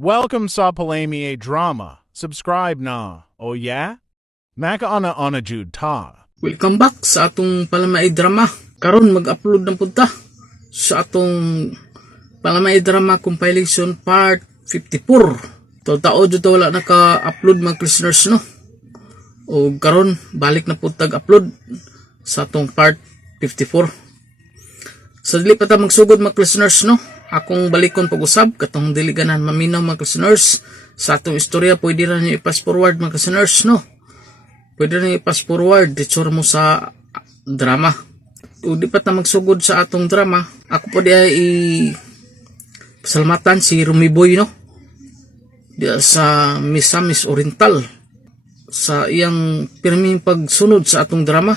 Welcome sa Palami Drama. Subscribe na. Oh yeah? Maka-ana-ana jud ta. Welcome back sa atong Palamay Drama. Karon mag-upload ng punta sa atong Palamay Drama Compilation Part 54. Tao jud wala naka-upload mga listeners no. O karon balik na pud tag-upload sa atong Part 54. Sa dili pa ta magsugod mga listeners no. Akong balikon pag-usab katong dili ganan maminaw mga listeners sa atong istorya. Pwede ra niyo i-pass forward mga listeners no. Pwede rin i-pass forward dito mo sa drama. O di pa ta magsugod sa atong drama, ako po di ay pasalamatan si Rumiboy no. Di sa Misamis Oriental sa iyang pirming pagsunod sa atong drama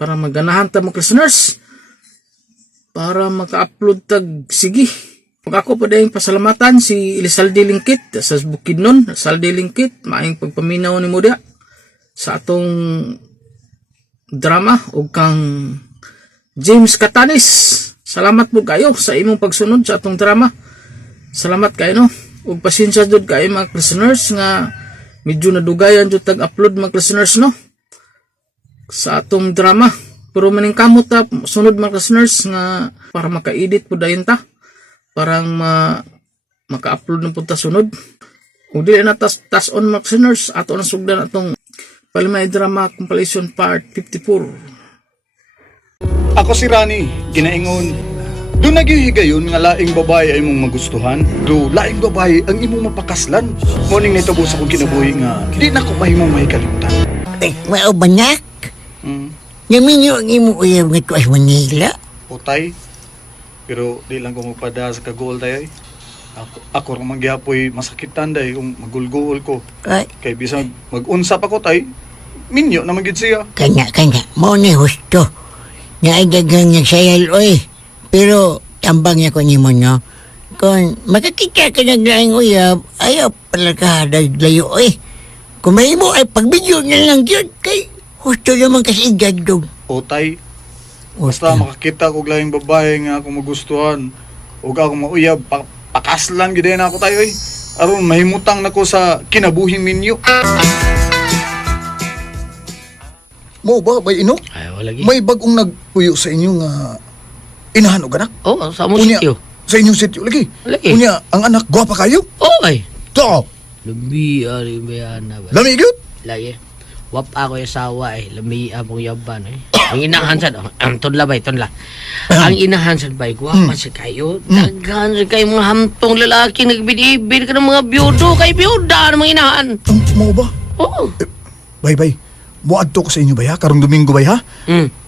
para maganahan ta mga listeners para maka-upload tag sige. Ako po di ay pasalamatan si Elizalde Lingkit sa Bukidnon, Elizalde Lingkit, maayong pagpaminaw ni mo dia sa atong drama o kang James Catanis. Salamat po kayo sa imong pagsunod sa atong drama. Salamat kayo no. Ug pasensya jud kayo mga listeners nga medyo nadugayan jud tag-upload mga listeners no sa atong drama. Pero maning kamot ta sunod mga listeners nga para maka-edit po dayon ta. Parang maka-upload na po ta sunod. Ug dili na tas on mga listeners ato na sugdan atong Palamay Drama Compilation Part 54. Ako si Rani, ginaingon. Do nagyuhigayon nga laing babae ay mong magustuhan. Do laing babae ang imong mapakaslan. Morning na ito sa kong kinabuhi nga di na ko mahimong may kalimutan. Mao banyak. Naminyo ang imo uyab nga tuas Manila. Utay, pero di lang ko magpada sa kagol tayo. Ako rin mangyapoy masakitan day kung magulguol ko. Ay, Kay bisag mag-unsap ako tay, minyo na magid siya. kanya. Mao ni husto. Naidagang nagsayal oy. Pero tambang niya ko ni mo no. Kung makakita ka naglaing uyab, ayaw pala ka layo oy. Kung may mo ay pagbidyo na lang yun kay husto naman kasi gadog. Utay, basta makakita ko laing babae nga ako magustuhan. Huwag ako mauyab, pakaslan gid na ako tayo eh. Aron mahimutang nako sa kinabuhing minyo. Mo ba, bay ino? Ay wala gi. May bagong nagpuyo sa inyo nga inahan o ganak? Oh, sa mo Unya, sityo. sa inyong sityo lagi. Lagi. Unya, ang anak, gwapa kayo? Oh ay. To, Lumbi ari bayana ba. lamig yun? Lagi. Wap ako yung asawa eh. Lami abong yaban eh. Ang inahansan, tunla ba tunla. Ang inahansan ba, guwapa si kayo. Daghan si kayo mga hamtong lalaki nagbidibid ka ng mga biyudo. Kay biyuda ng mga inahan. Mo ba? Oo. Bay, muadto ko sa inyo bay ha? Karong Domingo bay ha?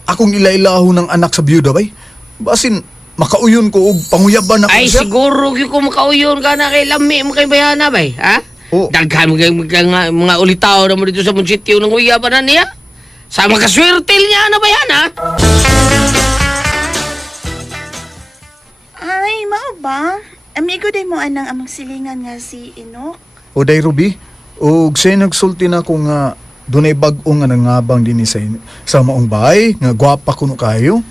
Akong ilailaho ng anak sa biyuda bay. Basin, makauyon ko og panguyaban ako Ay, siya. siguro ko makauyon ka na kay lami mo kay bayana ba ha? Oo. Daghan mo kay mga ulitaw na mo dito sa mong sityo ng uyaban na niya. Sa makaswertel niya na bayana. Ay, mao ba? Amigo day mo anang among silingan nga si Inok. O day Ruby, og siya nagsulti na ko nga dunay bag-o nga nangabang din sa maong bahay, nga gwapa kuno kayo.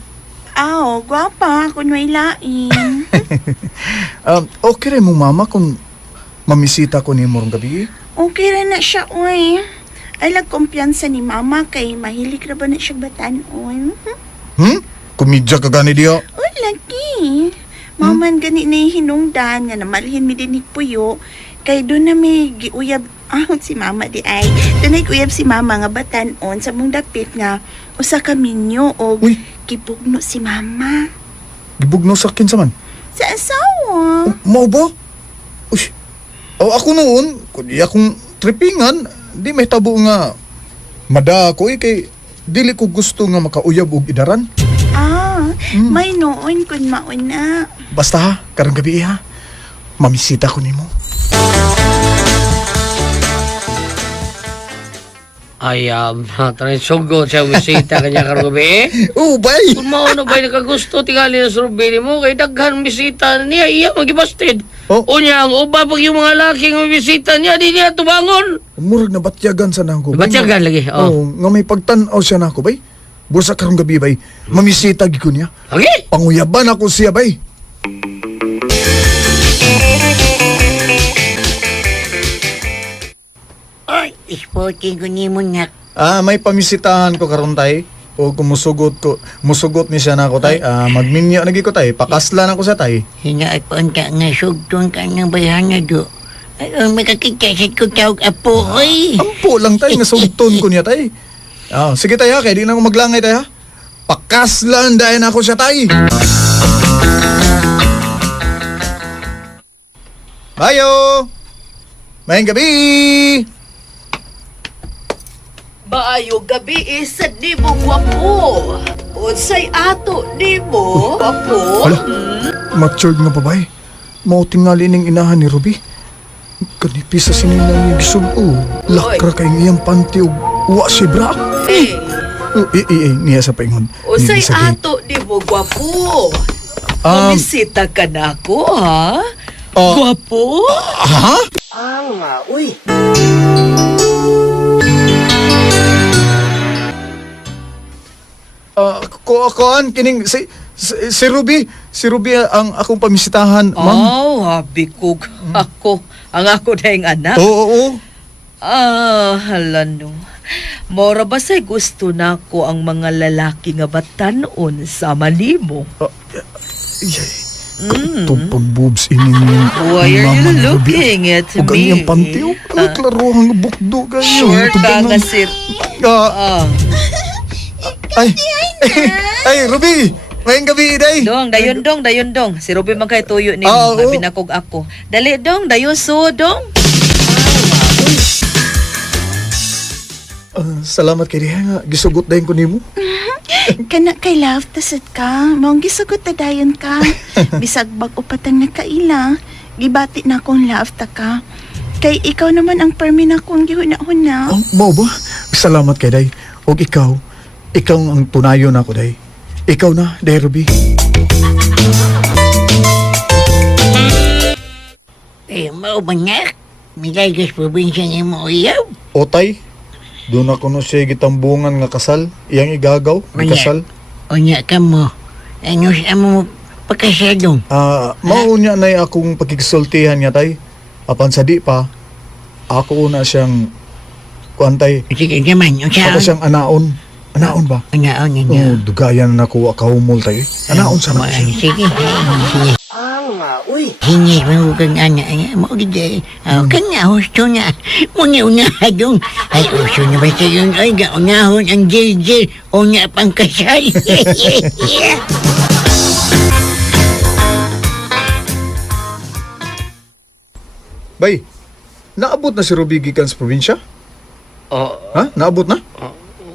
Aw, gwapa, kung may lain. Okay rin mo mama kung mamisita ko ni morong gabi. Okay rin na siya, oy. Ay, kumpiyansa ni mama kay mahilig na ba na siya batanon? Kumidya ka gani diya. Uy, lagi. Maman gani na hinungdan nga namalhin mi din puyo. Kay doon na may giuyab si mama di ay. Doon ay giuyab si mama nga batanon sa mong dapit nga usa ka minyo o Uy. gibugno si mama. Gibugno sa akin sa man. Sa asawa. Mau ba? Uy, ako noon, kung di akong tripingan, di may tabo nga mada ko kay dili ko gusto nga makauyab og idaran. May noon kun mauna. Basta ha, karong gabi ha, mamisita ko nimo. Ay, tarin sugod siya bisita kanya karubi. Oh, bay! Kung mauna ba'y nakagusto, tingali na sa rubini mo, kay daghan bisita niya, iya magibastid. Oh. Unya, ang uba pag yung mga laking bisita niya, di niya tubangon. Murag na batyagan sa nako. Batyagan lagi, oh. Nga may pagtan-aw siya nako, bay. Bursa karong gabi, bay. Mamisita gi ko niya. Okay? Panguyaban ako siya, bay. Sporting ko ni mo nak. May pamisitahan ko karon tay. O kung musugot ni siya na ako tay. Magminyo lagi ko tay. Pakaslan ako sa tay. Hinaakon ka nga sugtong ka ng bayan na do. Ay, makakikasat ko tawag apo, oy. Ampo lang tay, nasugton ko niya tay. Sige tay ha, kaya di na ako maglangay tay ha. Pakaslan dahil ako siya tay. Bayo! Mayang gabi! Maayo gabi isa ni mo gwapo. Unsay ato ni mo gwapo. Hala, matured nga babay. Mao tingali ning inahan ni Ruby. Kanipis sa sininang niya gisugo. Lakra kay iyang panty ug wa si bra. Eh, Niya sa paingon. unsay ato ni mo gwapo. Bumisita ka na ako, ha? Gwapo? Ha? Kuan kining si Ruby ang akong pamisitahan, ma'am. Oh, habi ko ako. Ang ako na yung anak. Oo. Hala no. Mora ba say gusto na ko ang mga lalaki nga batanon sa manimo? Itong pag-boobs ining Why are you mama ni Ruby. looking at Ug ang me? iyang panty ug klaro ang bukdo kayo. Sure ka nga sir. Ay, Ruby! Ngayong gabi, day! Dayon dong. Si Ruby magkay tuyo ni Oo. mo. Binakog ako. Dali dong, dayon so dong. Salamat kay Diha nga. Gisugot dahin ko nimo. Kana kay love, tasad ka. Maong gisugot na dayon ka. Bisag bag-upatan na kaila. Gibati na akong love ta ka. Kay ikaw naman ang permi na akong gihuna-huna. Mao ba? Salamat kay day. O ikaw ang tunayon ako, day. Ikaw na, day Ruby. Mao ba nak? Milay gas probinsya ni mo uyab. Otay, doon ako no siya gitambungan nga kasal. Iyang igagaw, Manya. kasal. Unya ka mo. Ano sa mo pagkasadong? Mao niya na akong pagkikisultihan niya, tay. Apan sa di pa, ako na siyang kuantay. Sige naman, Ako siyang anaon. Anaon ba? Unaon Oo, ninyo. dugayan na ako kahumol tayo. Anaon sa na siya. Sige, sige. Hingis mo kang anak niya. Mo gede. Kanya husto na. Muna dong. Ay, uso na ba sa yun? Ay, gaunahon ang jil-jil. O nga pang kasal. Bay, naabot na si Ruby gikan sa probinsya? Ha? Naabot na?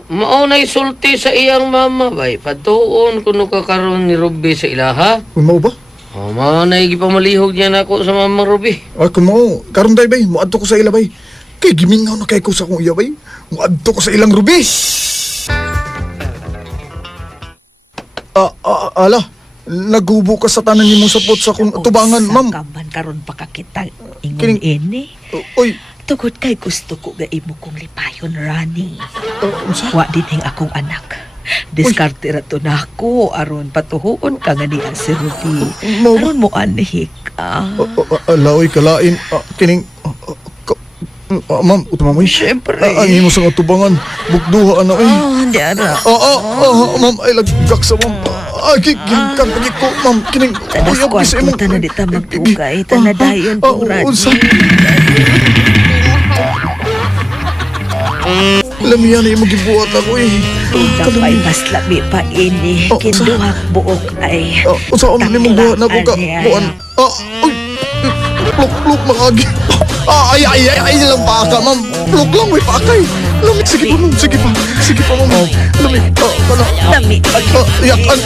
Mao na isulti sa iyang mama bay. Patuon kuno kakaroon ni Ruby sa ilaha. Kung mao ba? Mao na igipamalihog niya nako sa mama Ruby. Kung mao, karon day bay, muadto ko sa ila bay. Kay gimingaw na kay ko sa akong iya bay. Muadto ko sa ilang Ruby. Ala, nagubo ka sa tanan nimo sapot sa akong tubangan, ma'am. Kaman karon pa ka kita Kining- ingon ini. Oy, Tugod kay gusto ko ga imo kong lipayon, Rani. unsa? Wa din ang akong anak. Diskarte ra to nako aron patuhuon ka nga diya si Ruby. Mao ba? Aron mo anhik ka. Alaoy kalain. Kining... ma'am, utumamoy. Siyempre. Ang imo sa tubangan. Bukduha ano eh. Di ara. Ma'am, ay lagkak sa ma'am. Gigkan pagi ko, ma'am. Kining... Tanas uyab kwarto sa imong- ta na di ta magtugay. Ta na dayon Ah, po, Rani. unsa? Lamihan na imong gibuhat ako eh. Tunda pa'y mas labi pa ini. Oh, Kinduhak buok ay. Unsa man nimong buhat na ko ka? Buan. Uy. Pluk makagi. Ay lang pa ka, ma'am. Pluk lang, may pakay. Lamig, sige pa, ma'am. Sige pa, ma'am. Lamig. Kana. Lami. Yakan.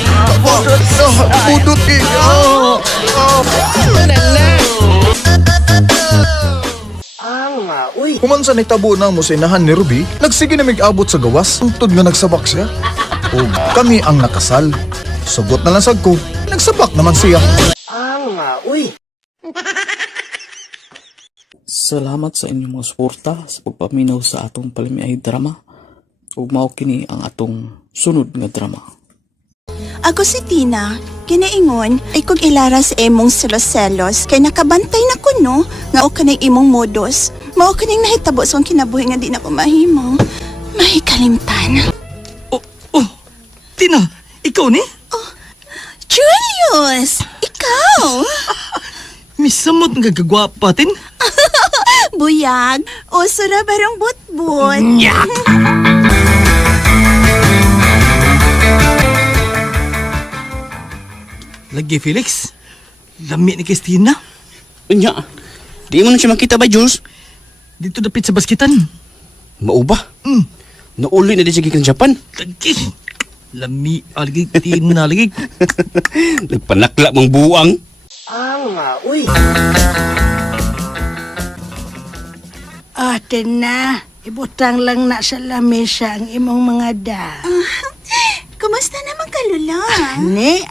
Budot eh. Human sa nagtabo na mo sa inahan ni Ruby, nagsige na mig-abot sa gawas, tungtod nga nagsabak siya. O kami ang nakasal. Sugot na lang sad ko, nagsabak naman siya. Salamat sa inyong mga suporta sa pagpaminaw sa atong palimiay drama. Ug mao kini ang atong sunod nga drama. Ako si Tina. Kinaingon, ay kog ilara sa imong selos-selos kay nakabantay na ko no, nga o kanay imong modus. Mao kaning nahitabo sa akong kinabuhi nga di na ko mahimo. May kalimtan. Oh, Tina, ikaw ni? Julius! Ikaw! Misamot nga kagwapa, Tin. Buyag! O sura barang butbut. Nyak! Lagi, Felix. Lami ni Christina. Nya, di mo na siya makita ba, Jules? Dito dapit sa baskitan. Mao ba? Nauli na di siya gikan Japan. Lagi. Lami, lagi, Tina, lagi. Nagpanakla mong buang. Ate na, ibutang lang na sa lamesa ang imong mga da. Kumusta naman ka, Lula? Ni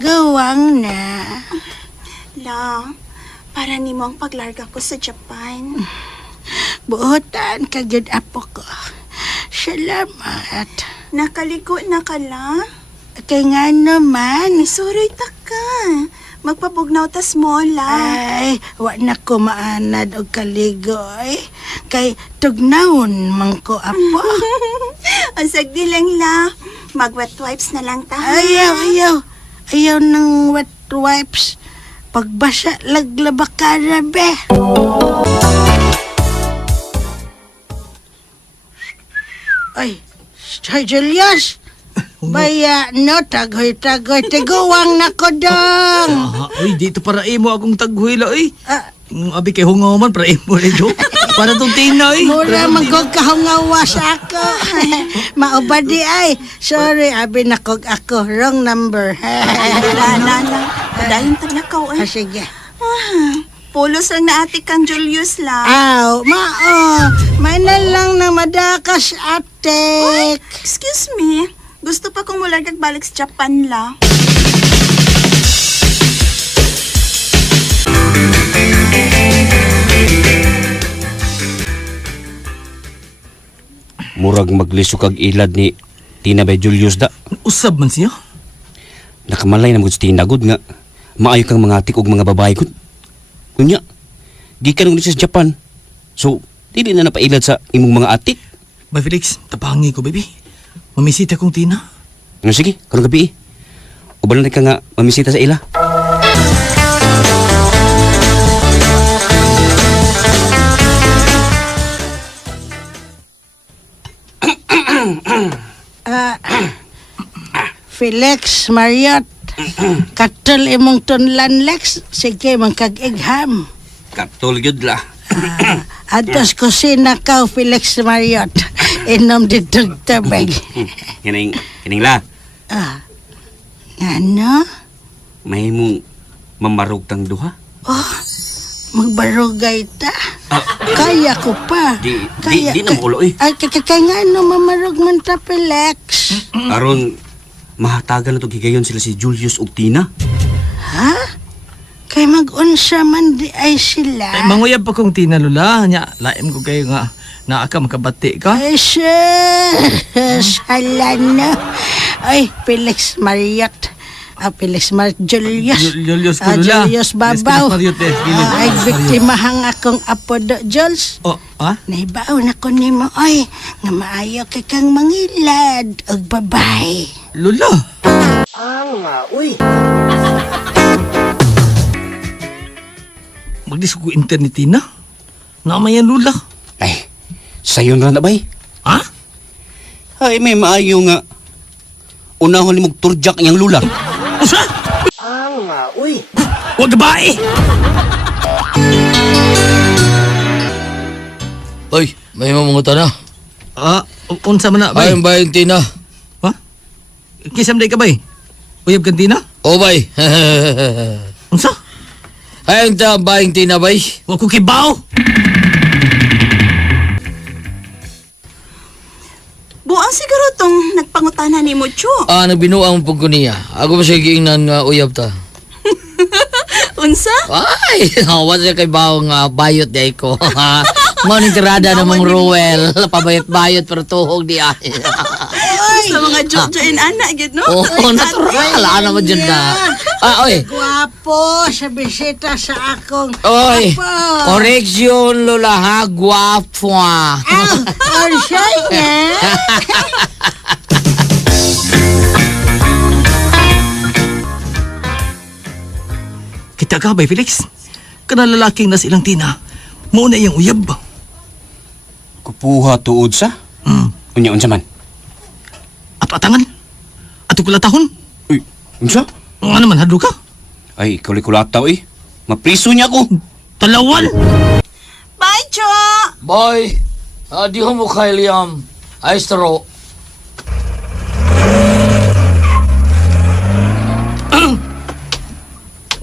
gawang na. La, para ni mo ang paglarga ko sa Japan. Buotan ka gyud apo ko. Salamat. Nakaligo na ka, La? Kay nga naman. Isuroy ta ka. Magpabugnaw tas mo, La. Ay, wa na ko maanad og kaligoy. Kay tugnawon man ko apo. Asag di lang, La. Mag-wet wipes na lang ta. Ayaw. Ayaw ng wet wipes. Pagbasa laglaba ka na, be. Ay, Sir Julius. Baya, no, tagoy-tagoy. Tiguwang na ko dong. Uy, dito para imo akong taghuy la, uy. Ah, Abi kay hungaw man, para imo rin, Jo. Para tong Tina, uy. mura magkagkahungawas ako. Maubadi ay. Sorry, abi nakog ako. Wrong number. La. Dahil talakaw, eh. Sige. Pulos lang na ate kang Julius, La. Aw, may na lang na madakas ate. Excuse me. Gusto pa kong mulargag balik sa Japan, La. Murag maglisok kag ilad ni Tina by Julius da. Usab man siya. Nakamalay na mo sa Tina gud nga. Maayo kang mga atik og mga babae gud. Unya, gikan og sa Japan. So, dili na napailad sa imong mga atik. Ba, Felix, tapangi ko, baby. Mamisita kong Tina. No, sige, karong gabi. Ubalan ka nga mamisita sa ila. Felix Marriott. Katul imong tunlan Lex. Sige, magkag-igham. Katol gyud la. Atos kusina ka, Felix Marriott. Inom dito tabag. Kining la. Ano? May mong mamarog tang duha. Magbarugay ta. Kaya ko pa. Di na maulo eh. Ay, kaya nga ano, mamarog man ta, Felix. Aron mahatagan na to gigayon sila si Julius ug Tina. Ha? Kay mag-unsa man di ay sila. Ay, manguyab pa kong Tina, Lula. Nya, laim ko kayo nga naa ka makabati ka. Ay, sala na. Ay, Felix Marriott. Felix Julius. Julius ko, Lula. Julius Babaw. Felix Marriott, Ay, biktimahang akong apodo, Jules. Oh, ha? Naibaw na ko ni mo, ay, nga maayo kay kang mangilad og babay. Lula. Magdisok ko internet, Tina. Namayan, Lula. Ay, sayon ra na bay. Ha? Ay, may maayo nga. Unahon ni mong turjak niyang lula. Usa? Huwag babae! Oy, may mamungutan na. Unsa man na, bay? Ayun ba yung Tina? Ha? Kisam day ka, bay? Uyab kan Tina? O bay. Unsa? Ayun ta ba yung Tina bay? Huwag ko kibaw! Buang siguro tong nagpangutanan ni mo, Chu. Nagbinuang po ko niya. Ako ba siya giingnan nga uyab ta? Unsa? Ay, wala siya kay bawang bayot day ko. Monitorada namang Ruel. Pabayot-bayot pero tuhog di ay. Sa mga jojo and anak, gid no? Oo, natural. Ano mo dyan na? Oy. Gwapo sa bisita sa akong Oy. apo. Correction, Lola ha. Guwapo ah. Orsay niya. Kita ka ba, Felix? Kana lalaking na silang tina. Muna iyang uyab. Kupuha tuod sa? Unya unsa man? Ato atangan. Ato kulatahon. Uy, unsa? Ano man, hadlo ka? Ay, kulikulataw eh. Mapriso niya ko. Talawan. Bye, Jo! Boy, di mo kay Liam. Ay, stro.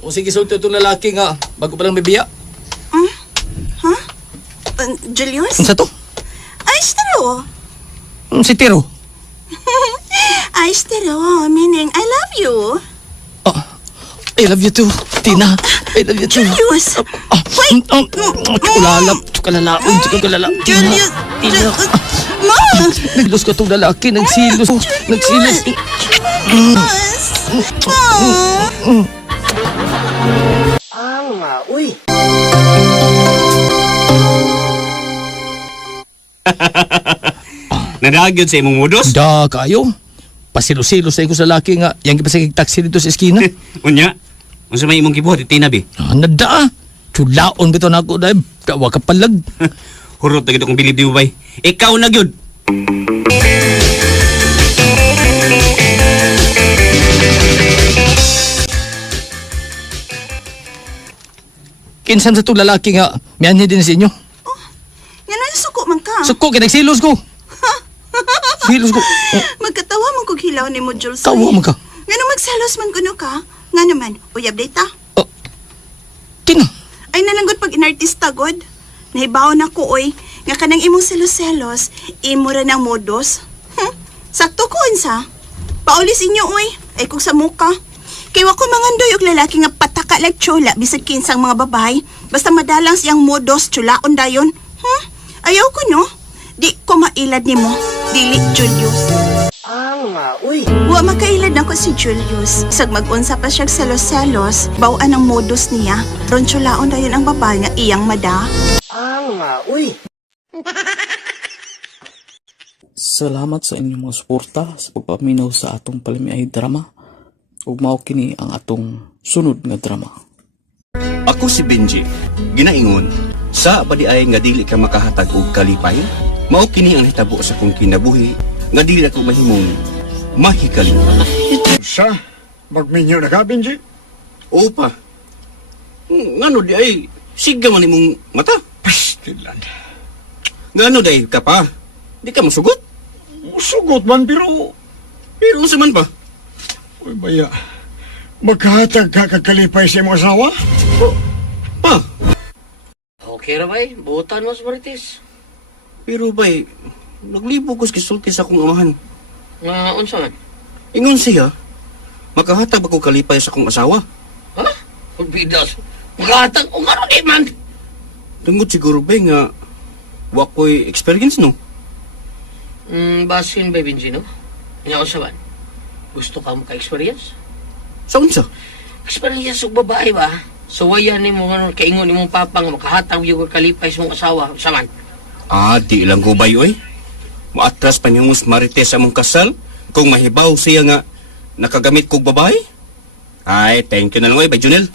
O sige, sulto itong lalaki nga. Bago pa lang bibiya. Julius? Unsa to? Ay, stero. Si Tiro. Ay, stero. Meaning, I love you. I love you too, Tina. I love you too. Julius! Wait! Tsukalala. Julius! Tina. Ma! Naglos ka itong lalaki. Nagsilos. Nadagyod sa imong modos? Da kayo. Pasilos-silos na ko sa lalaki nga. Yang ipasagig taxi dito sa eskina. Unya, unsa may imong gibuhat itina bi? Nada. Chulaon bito na ako dahil. Kawa ka palag. Hurot na gid akong bilib di mo bay. Ikaw na gyud. Kinsan sa itong lalaki nga. Miyan din sa inyo. Yan ay suko man ka. Suko, kinagsilos ko. Silos ko. Magkatawa man kog hilaw ni mo, Jules. Tawa man ka. Nga nung magselos man kuno ka, nga naman, uyab data. Tina. Ay nalanggot pag inartista, God. Nahibaw na ko, oy. Nga kanang imong selos-selos, imo ra ng modos. Sakto ko, unsa. Paulis inyo, oy. Ay kung sa muka. Kay wako mangandoy og lalaki nga pataka like chola bisag kinsang mga babae. Basta madalang siyang modos, chulaon dayon. Ayaw ko, no? Di ko mailad ni mo. Dili, Julius. Wa makailad na ko si Julius. Sag mag-unsa pa siyang selos-selos, bawaan ang modus niya. Ron chulaon dayon ang babae nga iyang mada. Salamat sa inyong mga suporta sa pagpaminaw sa atong palamiay drama. Ug mao kini ang atong sunod nga drama. Ako si Benji. Ginaingon, sa padiay nga dili ka makahatag og kalipay, mao kini ang hitabo sa kong kinabuhi nga dili ako mahimong mahikalipay. Sa, magminyo na ka, Benji? Opa. Ngano di ay siga man imong mata? Pastilan. Ngano day ka pa? Di ka masugot? Sugot man, pero... Pero unsa man ba? Uy, baya, magkahatag ka kakalipay sa imong asawa? Pa? Okay ra bay, buutan mo sa Marites. Pero bay, naglibo ko sa kisulti sa akong amahan. Nga, unsa man? Ingon siya, makahatag ako kalipay sa akong asawa. Ha? Pagbidas. Maghatag, o nga di man. Tungod siguro bay nga, wakoy experience no? Basin ba, Benji, no? Nga, unsa man? Gusto ka maka-experience? Sa unsa? Experience og babae ba? So wayan ni mo ano kaingon nimong papa nga makahatag yung kalipay sa mong asawa sa man. Di lang ko bay oy. Maatras pa niyong Marites sa mong kasal kung mahibaw siya nga nakagamit kog babae. Ay, thank you na lang oy, bay Junel.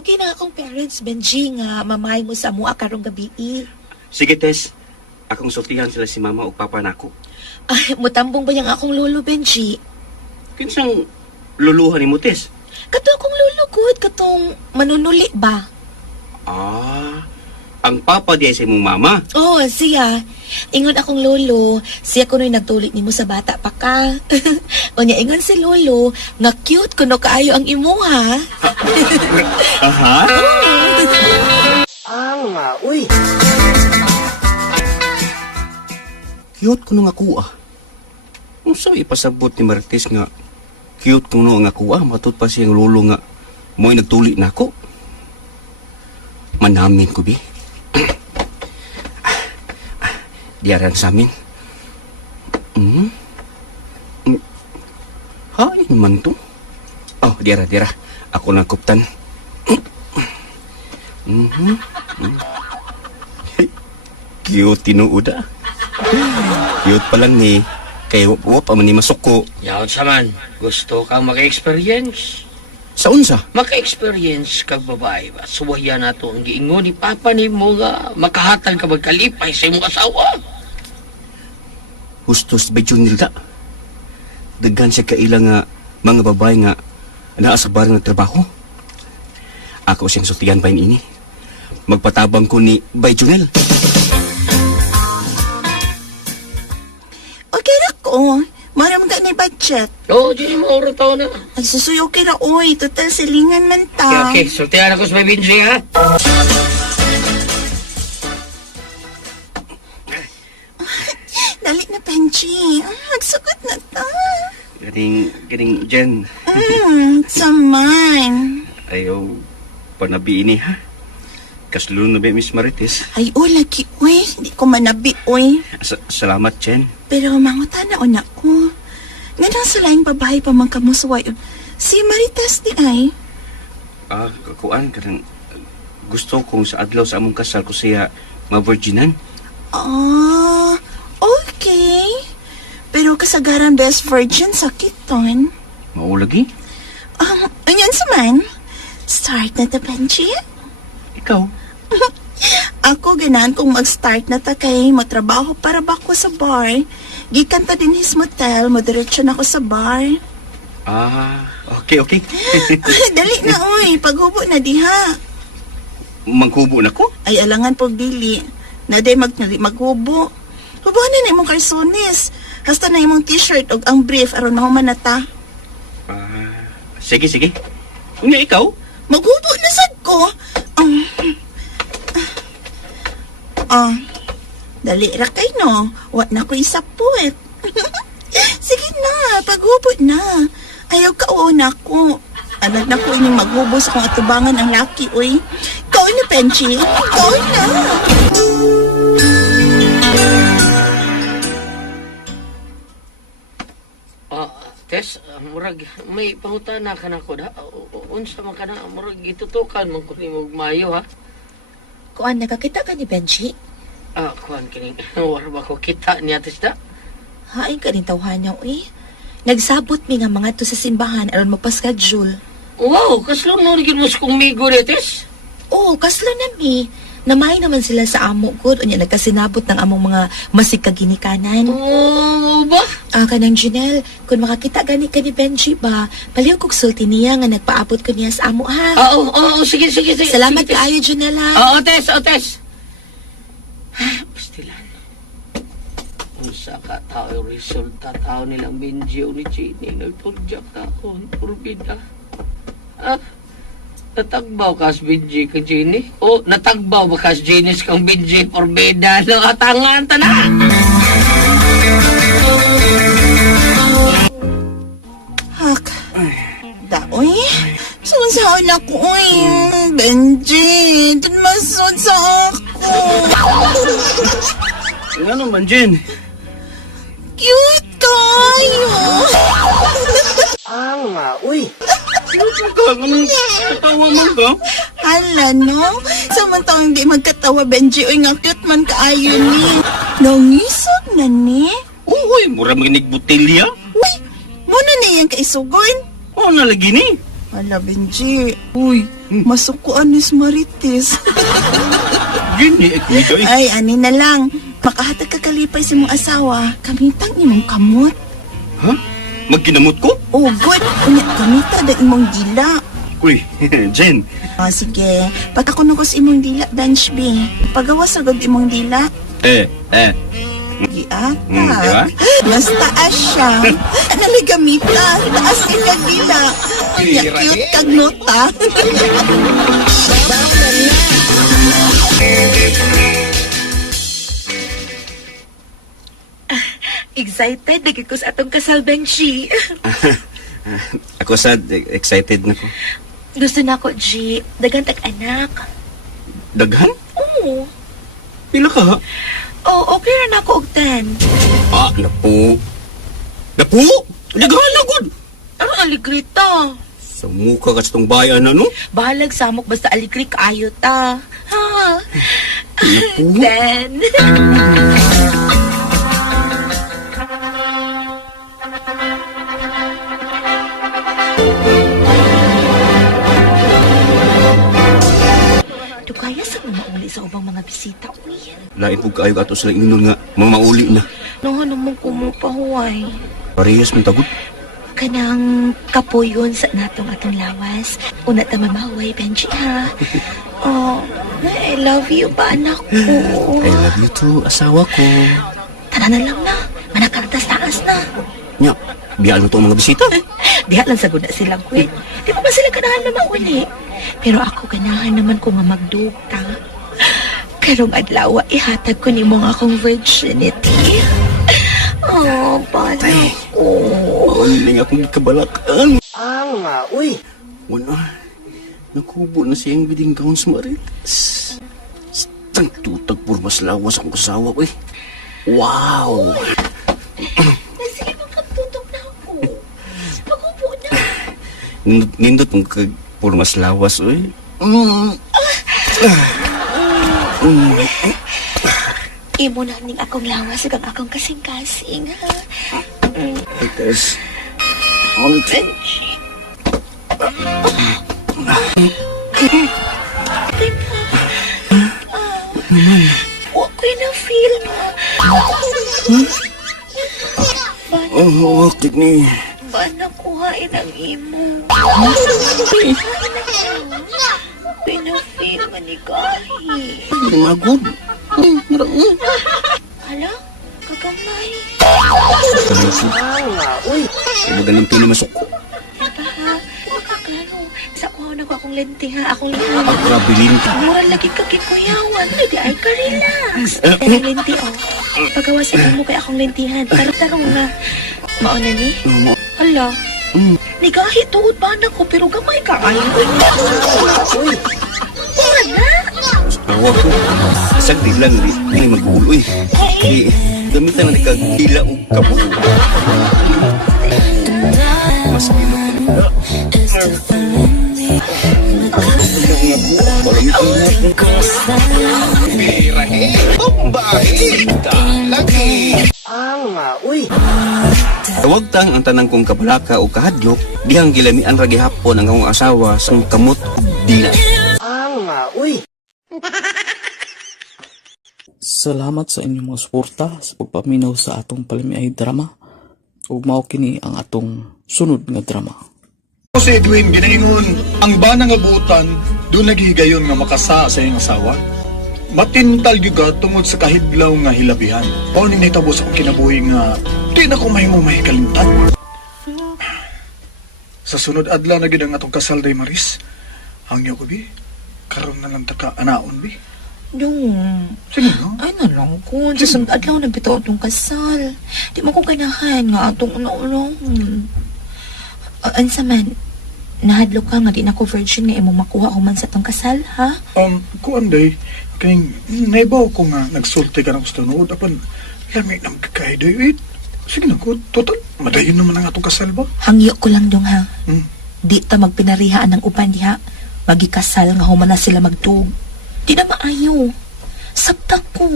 Okay na akong parents, Benji, nga mamay mo sa mua karong gabi. Sige, Tess. Akong sultihan sila si mama o papa nako. Ay, mutambong ba yung akong lolo, Benji? Kinsang luluhan ni mo, Tess? Kato akong lolo, good. Katong manunuli ba? Ang papa diya sa imong mama. Oo, siya. Ingon akong lolo, siya kuno'y nagtulit ni mo sa bata pa ka. O niya, ingon si lolo, nga cute kuno kaayo ang imo, ha? Aha? Uy. Cute ko nung ako Kung saan ipasabot ni Marites nga cute ko nung ako matut pa siyang lolo nga mo'y nagtuli na ako. diaran sa amin. Hay naman to. Oh, diara. Ako lang kuptan. Cute tinuod ah. Cute pa lang ni. Kay wap man ni masuko. Yaon sa man, gusto kang maka-experience. Sa unsa? Maka-experience kag babae ba? Suwaya na to ang giingon ni Papa ni mo nga makahatag ka magkalipay sa imong asawa. Hustos ba yun nila? Dagan siya kaila nga mga babae nga naa sa barang na trabaho. Ako siyang sutiyan pa ini. Magpatabang ko ni Bayjunel. Okay na ko. Maram ka ni budget. Oo, di mo oras tao na. Ay, susuyo okay na, oy. Total silingan man ta. Okay, sultihan ako sa may Benji, ha? Dali na, Benji. Magsugot na ta. Ganing Jen. Saman. Ayaw panabi ini ha. Kaslun na ba Miss Marites? Ay, lagi, oy. Hindi ko manabi, oy. Salamat Jen. Pero mangutana na ko. Nga nang sa laing babae pa man kamusuway. Si Marites di ay. Kakuan kanang gusto kong sa adlaw sa among kasal ko siya ma-virginan. Okay. Pero kasagaran best virgin sakit ton. Mao lagi? Anyan sa man. Start na ta, Benji? Ikaw? Ako ganahan kung mag-start na ta kay matrabaho para ba ko sa bar. Gikan ta din his motel, madiretso na ako sa bar. Okay. Dali na, oy. Paghubo na diha. Manghubo na ko? Ay, alangan po dili. Naday maghubo. Hubuhan na imong karsones. Hasta na imong t-shirt o ang brief aron mahuman na ta. Sige. Unya ikaw? Maghubo na sad ko. Dali ra kay no. Wa na ko isapuit. Sige na, paghubo na. Ayaw ka na ko. Anak na ko ining maghubo sa kong atubangan ang laki, uy. Ikaw na, Benji. Ikaw na. Tess, murag, may pangutana ka na ko da. Unsa man ka na, murag itutukan man ko ni mo mayo, ha? Kuan, nakakita ka ni Benji? Kuan kining, war ba ko kita niya, Tess da? Hain ka rin tawhan niya, uy. Nagsabot mi nga mga to sa simbahan aron mapaschedule. Wow, kaslo no rin mo sa kong migo ni Tess? Oo, kaslo na mi. Namay naman sila sa amo ko. Unya nagkasinabot ng among mga masig kaginikanan. Oo ba? Kanang Janelle, kung makakita gani ka ni Benji ba, paliw kong sulti niya nga nagpaabot ko niya sa amo, ha? Oo, sige. Salamat kaayo, Janelle, ha? Oo, Tess. Pastilan. Unsa ka tao resulta tao nilang Benji o ni Chini nagtudyak taon, purbida. Natagbaw ka sa Benji ka Chini? O natagbaw ba ka sa Chini kang Benji purbida ng atangan ta na? Hak. Daoy. Sunsaon ako, oy. Benji. Dun masod sa ako. Nga naman, Jen. Cute kayo. Uy. Anong katawa mo ka? Hala, no? Samantang hindi magkatawa, Benji. Uy, nga cute man kaayo ni. Nangisag na ni. Uy, mura maginig butilya. Uy, muna na yan kaisugon. Oo, nalagi ni. Hala, Benji. Uy, masukuan ni Marites. Gini, ito eh. Ay, ani na lang. Makahatag ka kalipay sa mong asawa. Kamitang imong kamot. Ha? Magkinamot ko? Oh, good. Unya, kamita da imong dila. Uy, Jen. Sige. Patakuno ko sa imong dila, Bench B. Pagawas agad imong dila. Giata. Diba? Mas taas siya. Naligamita. Taas nila dila. Unya, cute kag nota. Excited, lagi ko sa atong kasal, Benji. Ako sad, excited na ko. Gusto na ko, G. Dagan tag anak. Daghan? Oo. Pila ka ha? Oh, okay ra na ako og 10. Ah, napo. Napo? Naghala gud. Ano aligrita? Sa mukha ka sa tong bayan, ano? Bahalag samok basta aligri kaayo ta. Ha? Napo? 10. Kaya sa mauli sa ubang mga bisita, uy. Lain po kayo ato sila ingon nga mamauli na. Noho naman kumupahuay. Parehas mong tagot. Kanang kapoyon sa natong atong lawas. Una ta mamaway, Benji, ha? Oh, I love you ba, anak ko? I love you too, asawa ko. Tara na lang na. Manakartas-taas na. Nya, biyalo tong mga bisita. Diha lang sagod na silang kwit. Di ba sila ganahan na mauli? Pero ako ganahan naman ko nga magdugta. Karong adlaw, ihatag ko ni mo nga akong virginity. Oh, bala ko. Hindi nga akong kabalakan. Nga, uy. Wala. Nakubo na siyang bidding gown sa Marites. Stang tutag purmas lawas ang kasawa ko eh. Wow! Sige, magkatutok na ako. Magubo na. Nindot mong purmas lawas eh. Imo na ning akong lawas kang akong kasing-kasing, ha? Because, on Benji. Huwag ko'y na-feel mo. Oh, wakit ni. Ba nakuhain ang imo? Pina-feel manigahi. Magod. Hala, kagamay. Uy. Magaling pinamasok ko. Diba ha? Makaklaro. Sa kuha na ko akong lente ha. Akong lente. Grabe linti. Mura lagi ka kikuyawan. Nag-ay ka relax. Pero lente oh. Pagawasin mo kay akong lentihan. Tarong nga. Mauna ni? Hala. Nigahi tuod ba na ko pero gamay ka. Ayaw ko niya. Wala. Tawag ko. Sagdi lang rin. May mag-ulo eh. Gamitan na nagkagila o kabuo. Mas Tawag tang ang tanang kong kabalaka o kahadlok, dihang gilamian ragi hapon ang akong asawa sa kamot dila. Salamat sa inyong mga suporta sa pagpaminaw sa atong palamiay drama. Ug mao kini ang atong sunod nga drama. Si Edwin ginaingon, ang bana nga buutan, doon naghigayon nga makasa sa iyong asawa. Matintal juga tungod sa kahidlaw nga hilabihan. Paano nitabo sa akong kinabuhi nga di na ko may kalimtan. Sa sunod adlaw na gid ang atong kasal day Maris. Hangyo ko bi, karon na lang taka anaon bi. Dong. Sige no? Ay na lang ko. Sa sunod adlaw na bitaw atong kasal. Di mo ko ganahan nga atong una-ulong. Ansa man, nahadlok ka nga di na ko virgin nga imo makuha human sa atong kasal, ha? Kuan day, kayong naibaw ko nga nagsulti ka ng gusto nood. Apan, lamig na magkakay day. Sige na ko, total, madayon naman ang atong kasal ba? Hangyo ko lang dong ha. Di ta magpinarihaan ng uban diha. Magikasal nga human na sila magtuog. Di na maayo. Sabtak ko.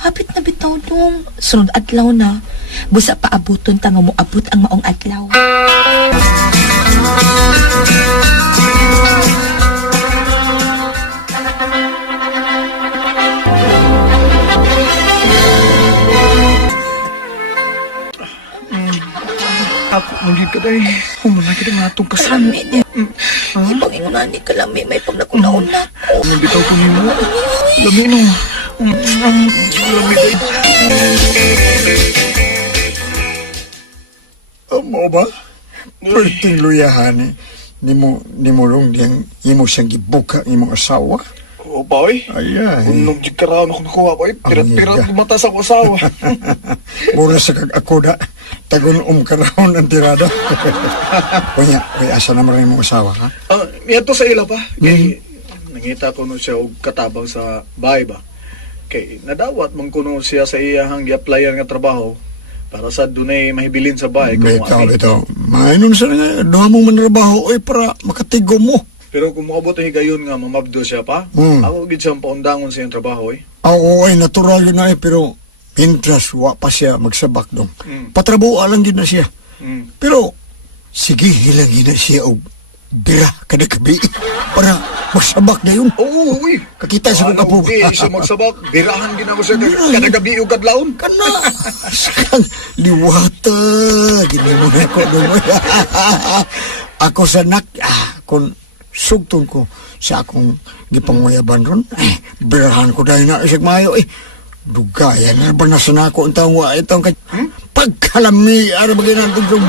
Hapit na bitaw dong. Sunod adlaw na. Busa paabuton ta nga mo abot ang maong adlaw. Ako, mali ka day. Human kita nga atong kasal. Ibang ingunani ka lang may pagnakunauna ko. Bitaw ko nimo. Lami no. Lami day. Mo ba? Perting luyahan nimo rong diyang imo siyang gibuka imong asawa. O boy? Ay. Nung jikaraw na ko nakuha boy. Pirat tumatas ako asawa. Mura sa ako da. Tagun karawon ang tirada. Kuya, asa naman rin imong asawa, ha? Ito sa ila pa. Nangita ko no siya og katabang sa bahay ba. Kay nadawat mong kuno siya sa iyahang gi-applyan nga trabaho para sa dunay mahibilin sa bahay kung Bitaw. Mainon sa nga, duha mong manrabaho, oy, para makatigo mo. Pero kung moabot ang higayon nga mamabdo siya pa, ako gid siyang paundangon sa iyang trabaho eh. Oo, ay, natural yun na pero pintras, wa pa siya magsabak dong. Patrabuha lang din na siya. Pero, sige, hilangin na siya o bira kada gabi para magsabak na yun. Oo, uy. Kakita sa mga po. Okay, siya magsabak, birahan ginako siya kada gabi o kadlaon. Kana, sakang liwata, gini mo na ko doon. Ako sa kung sugtong ko sa akong gipanguyaban ron, birahan ko dahil na isig mayo dugayan na ba nasa nako ang taong wa itong pagkalami ara ba ginatong kong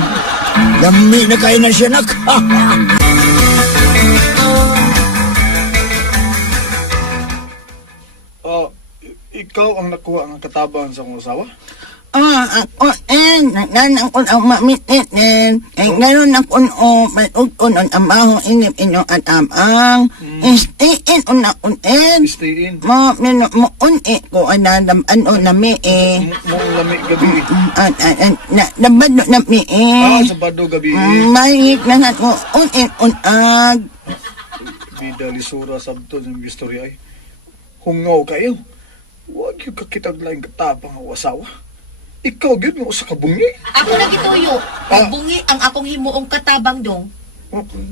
lami na kayo na siya nak. Ikaw ang nakuha ang katabang sa akong asawa? Ako nagnanan ko ang mamitit ngayon ako on amaho inip inyo at amang stay-in Stay-in? Mo uni ko anadam ano nami Mo lami gabi? Nabado nami Sa bado gabi? Mahingit na ko unag Bida lisura sabto sa istorya ay hungaw kayo. Huwag yung kakitag laing katapang ang asawa. Ikaw gyud mo sa kabungi. Ako na gituyo. Bungi ang akong himuong katabang dong.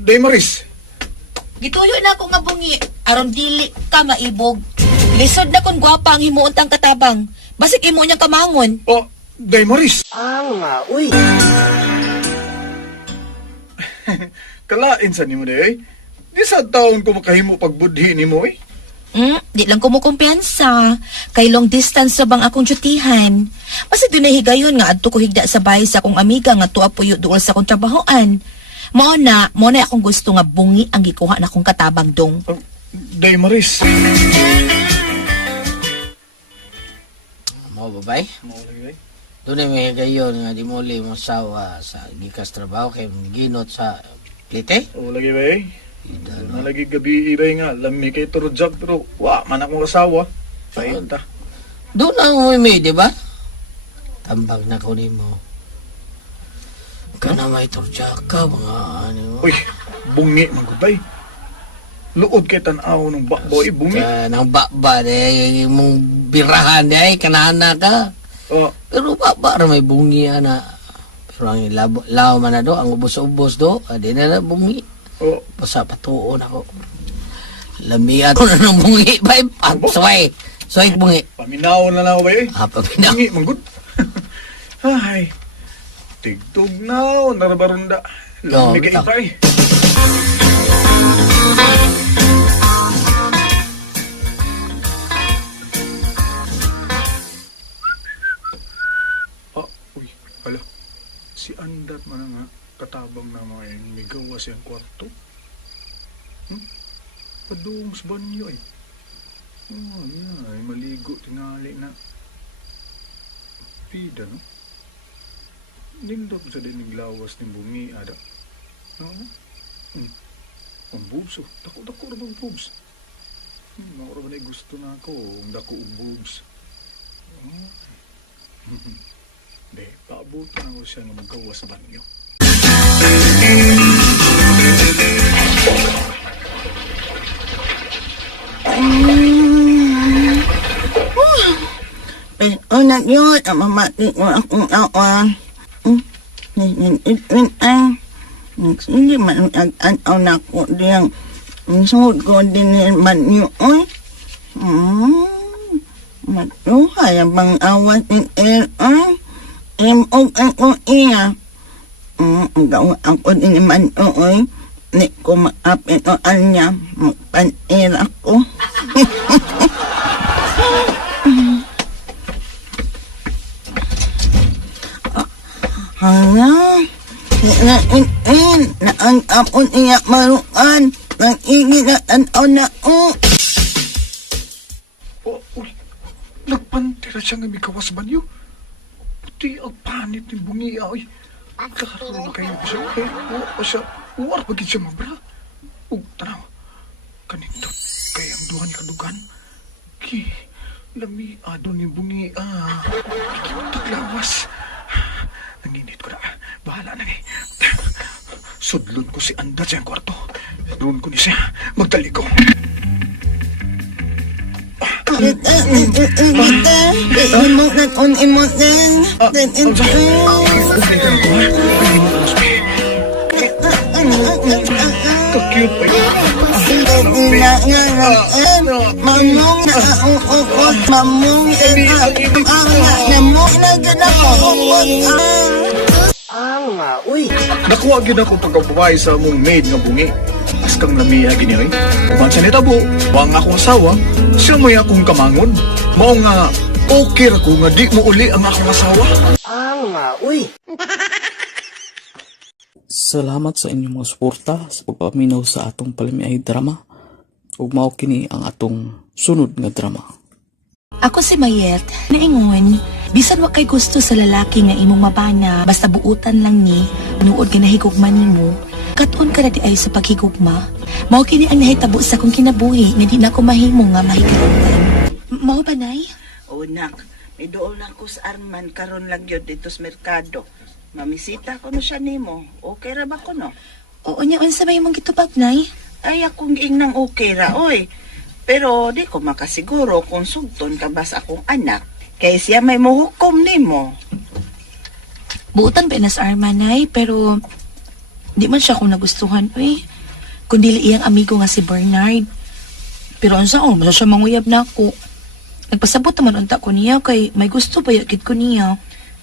Daymaris. Gituyo na ako nga bungi. Aron dili ka maibog. Lisod na kun gwapa ang himuon tang katabang. Basig imo niyang kamangon. Daymaris. Uy. Kalain sa nimo day. Di sa taon ko makahimo pagbudhi nimo eh. Di lang ko mo kumpiyansa. Kay long distance sa bang akong dutihan. Basta doon na higayon nga adto ko higda sa bahay sa akong amiga nga tuwa puyo doon sa akong trabahoan. Mao na akong gusto nga bungi ang gikuha na akong katabang dong. Daymaris. Mo babay? Doon may higayon nga di muli mo sawa sa gikas trabaho kay ginot sa plite? O lagi ba eh? Lagi gabi ibay nga, lami kay turujak pero wa man akong asawa. Pahinta. Doon ang umimi, di ba? Tambag na ko nimo. Kana may turujak ka, mga ano mo. Uy, bungi magubay. Luod kay tanaw ng bakboy, bungi. Nang bakba, mong birahan, kanana ka. Pero bakba may bungi, ana. Pero ang lao man na do, ang ubos-ubos do, di na bungi. Basta patuon ako. Lamiat ko na ng bungi ba? Sway. Sway bungi. Paminaw na lang ba eh? Paminaw. Bungi, manggod. Ay. Tigtog na. Narabarunda. Lami ka iba eh. Uy. Hala. Si Andat man nga. Katabang na mga yung may gawa siyang kwarto. Padung sa banyo eh. Ay maligo tingali na. Pida no? Nindap sa dinig lawas ng bungi ada. No? Ang boobs oh. Dako-dako rin ang boobs. Naura ba na gusto na ako ang dako ang boobs. Di, paabutan ako siya nga magawa sa banyo. Unang yun, ang mamati ko akong awan. Hindi man ang na ko diyang sungod ko din man yun. Matuhay ang bang awan in air. Imog ang ko iya. Ang ako din man oy. Ni ko maapin o anya. Magpanir ako. Hala, na ang apon iya maruan, nang ingin na tanaw na Nagpantira siya nga may kawas banyo. Puti ang panit ng bungi ay. Karoon kayo ko siya. O siya, uwar pagin siya mabra. Tanaw, kanindot, kaya ang duha ni kadugan. Lami, adon ni bungi, Taglawas. Nanginit ko na. Bahala na eh. Sudlon ko si Anda sa kwarto. Doon ko ni siya. Magdali ko. Ka-cute pa yun. Mamong na uukot, mamong Nakuha gid ako pagkabuhay sa mong maid nga bungi. As kang lamiya gini ay. Uban sa nitabo, wang akong asawa, siya may akong kamangon. Mao nga okay ra ko nga di mo uli ang akong asawa. Salamat sa inyong mga suporta sa pagpaminaw sa atong palamiay drama. Ug mao kini ang atong sunod nga drama. Ako si Mayet, naingon, bisan wa kay gusto sa lalaki nga imong mabana, basta buutan lang ni, nuod ka nahigugma nimo, katon ka na di ay sa paghigugma. Mao kini ang nahitabo sa akong kinabuhi, nga di na ko mahimo nga mahigugman. Mao ba, Nay? O nak, may dool na ko sa Arman karon lang yun dito sa merkado. Mamisita ko no siya nimo. Okay ra ba ko no? Oo niya, unsa may imong gitubag, Nay? Ay akong giingnang okay ra, oy. Pero di ko makasiguro kung sugton ka ba sa akong anak. Kaya siya may muhukom nimo. Buutan ba na sa Arman, Nay? Pero di man siya akong nagustuhan, uy. Kundi iyang amigo nga si Bernard. Pero unsa ko, basta siya manguyab na ako. Nagpasabot naman unta ko niya kay may gusto pa yakit ko niya.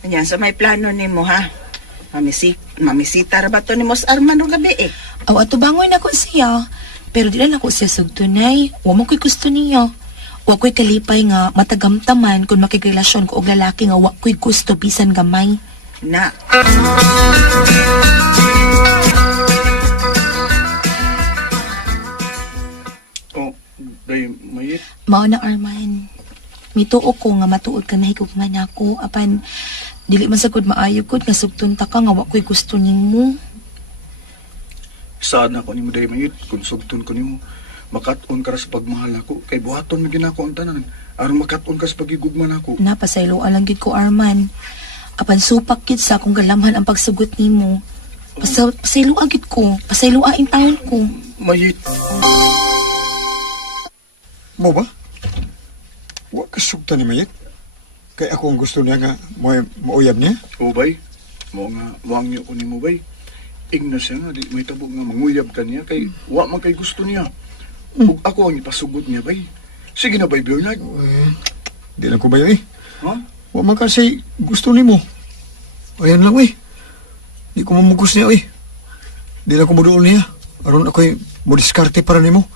Ganyan, so may plano nimo ha? Mamisita ra ba to nimo sa Arman o gabi eh? Aw, ato bangoy na ko siya. Pero di na ako siya sugtunay. Wa mo ko'y gusto niya. Wa ko'y kalipay nga matagamtaman kung makigrelasyon ko og lalaki nga wa ko'y gusto bisan gamay. Na. Oh, day mayit. Mao na, Arman. Mituo ko nga matuod ka na higugman ako. Apan, dili man sagod maayo ko nga sugtun ta ka nga wa ko'y gusto nimo. Saan ako nimo day mayit kung sugton ko nimo. Makat-on ka ra sa pagmahal ako kay buhaton mi ginako ang tanan. Aron makat-on ka sa pagigugman ako. Napasayloan lang gid ko, Arman. Apan supak gid sa akong galamhan ang pagsugot nimo. Pasayloan gid ko. Pasayloain taon ko. Mayit. Mo ba? Wa ka sugta ni Mayit. Kay ako ang gusto niya nga mauyab niya. O bay, mo nga wang niyo ko nimo bay. Igna siya nga, di may tabog nga manguyab ka niya kay wa man kay gusto niya. Ug ako ang ipasugot niya bay. Sige na bay, Bernard. Di lang ko ba yun eh. Ha? Wa man kasi gusto ni mo. Ayan lang eh. Di ko mamugos niya eh. Di lang ko muduol niya. Aron ako'y modiskarte para ni mo.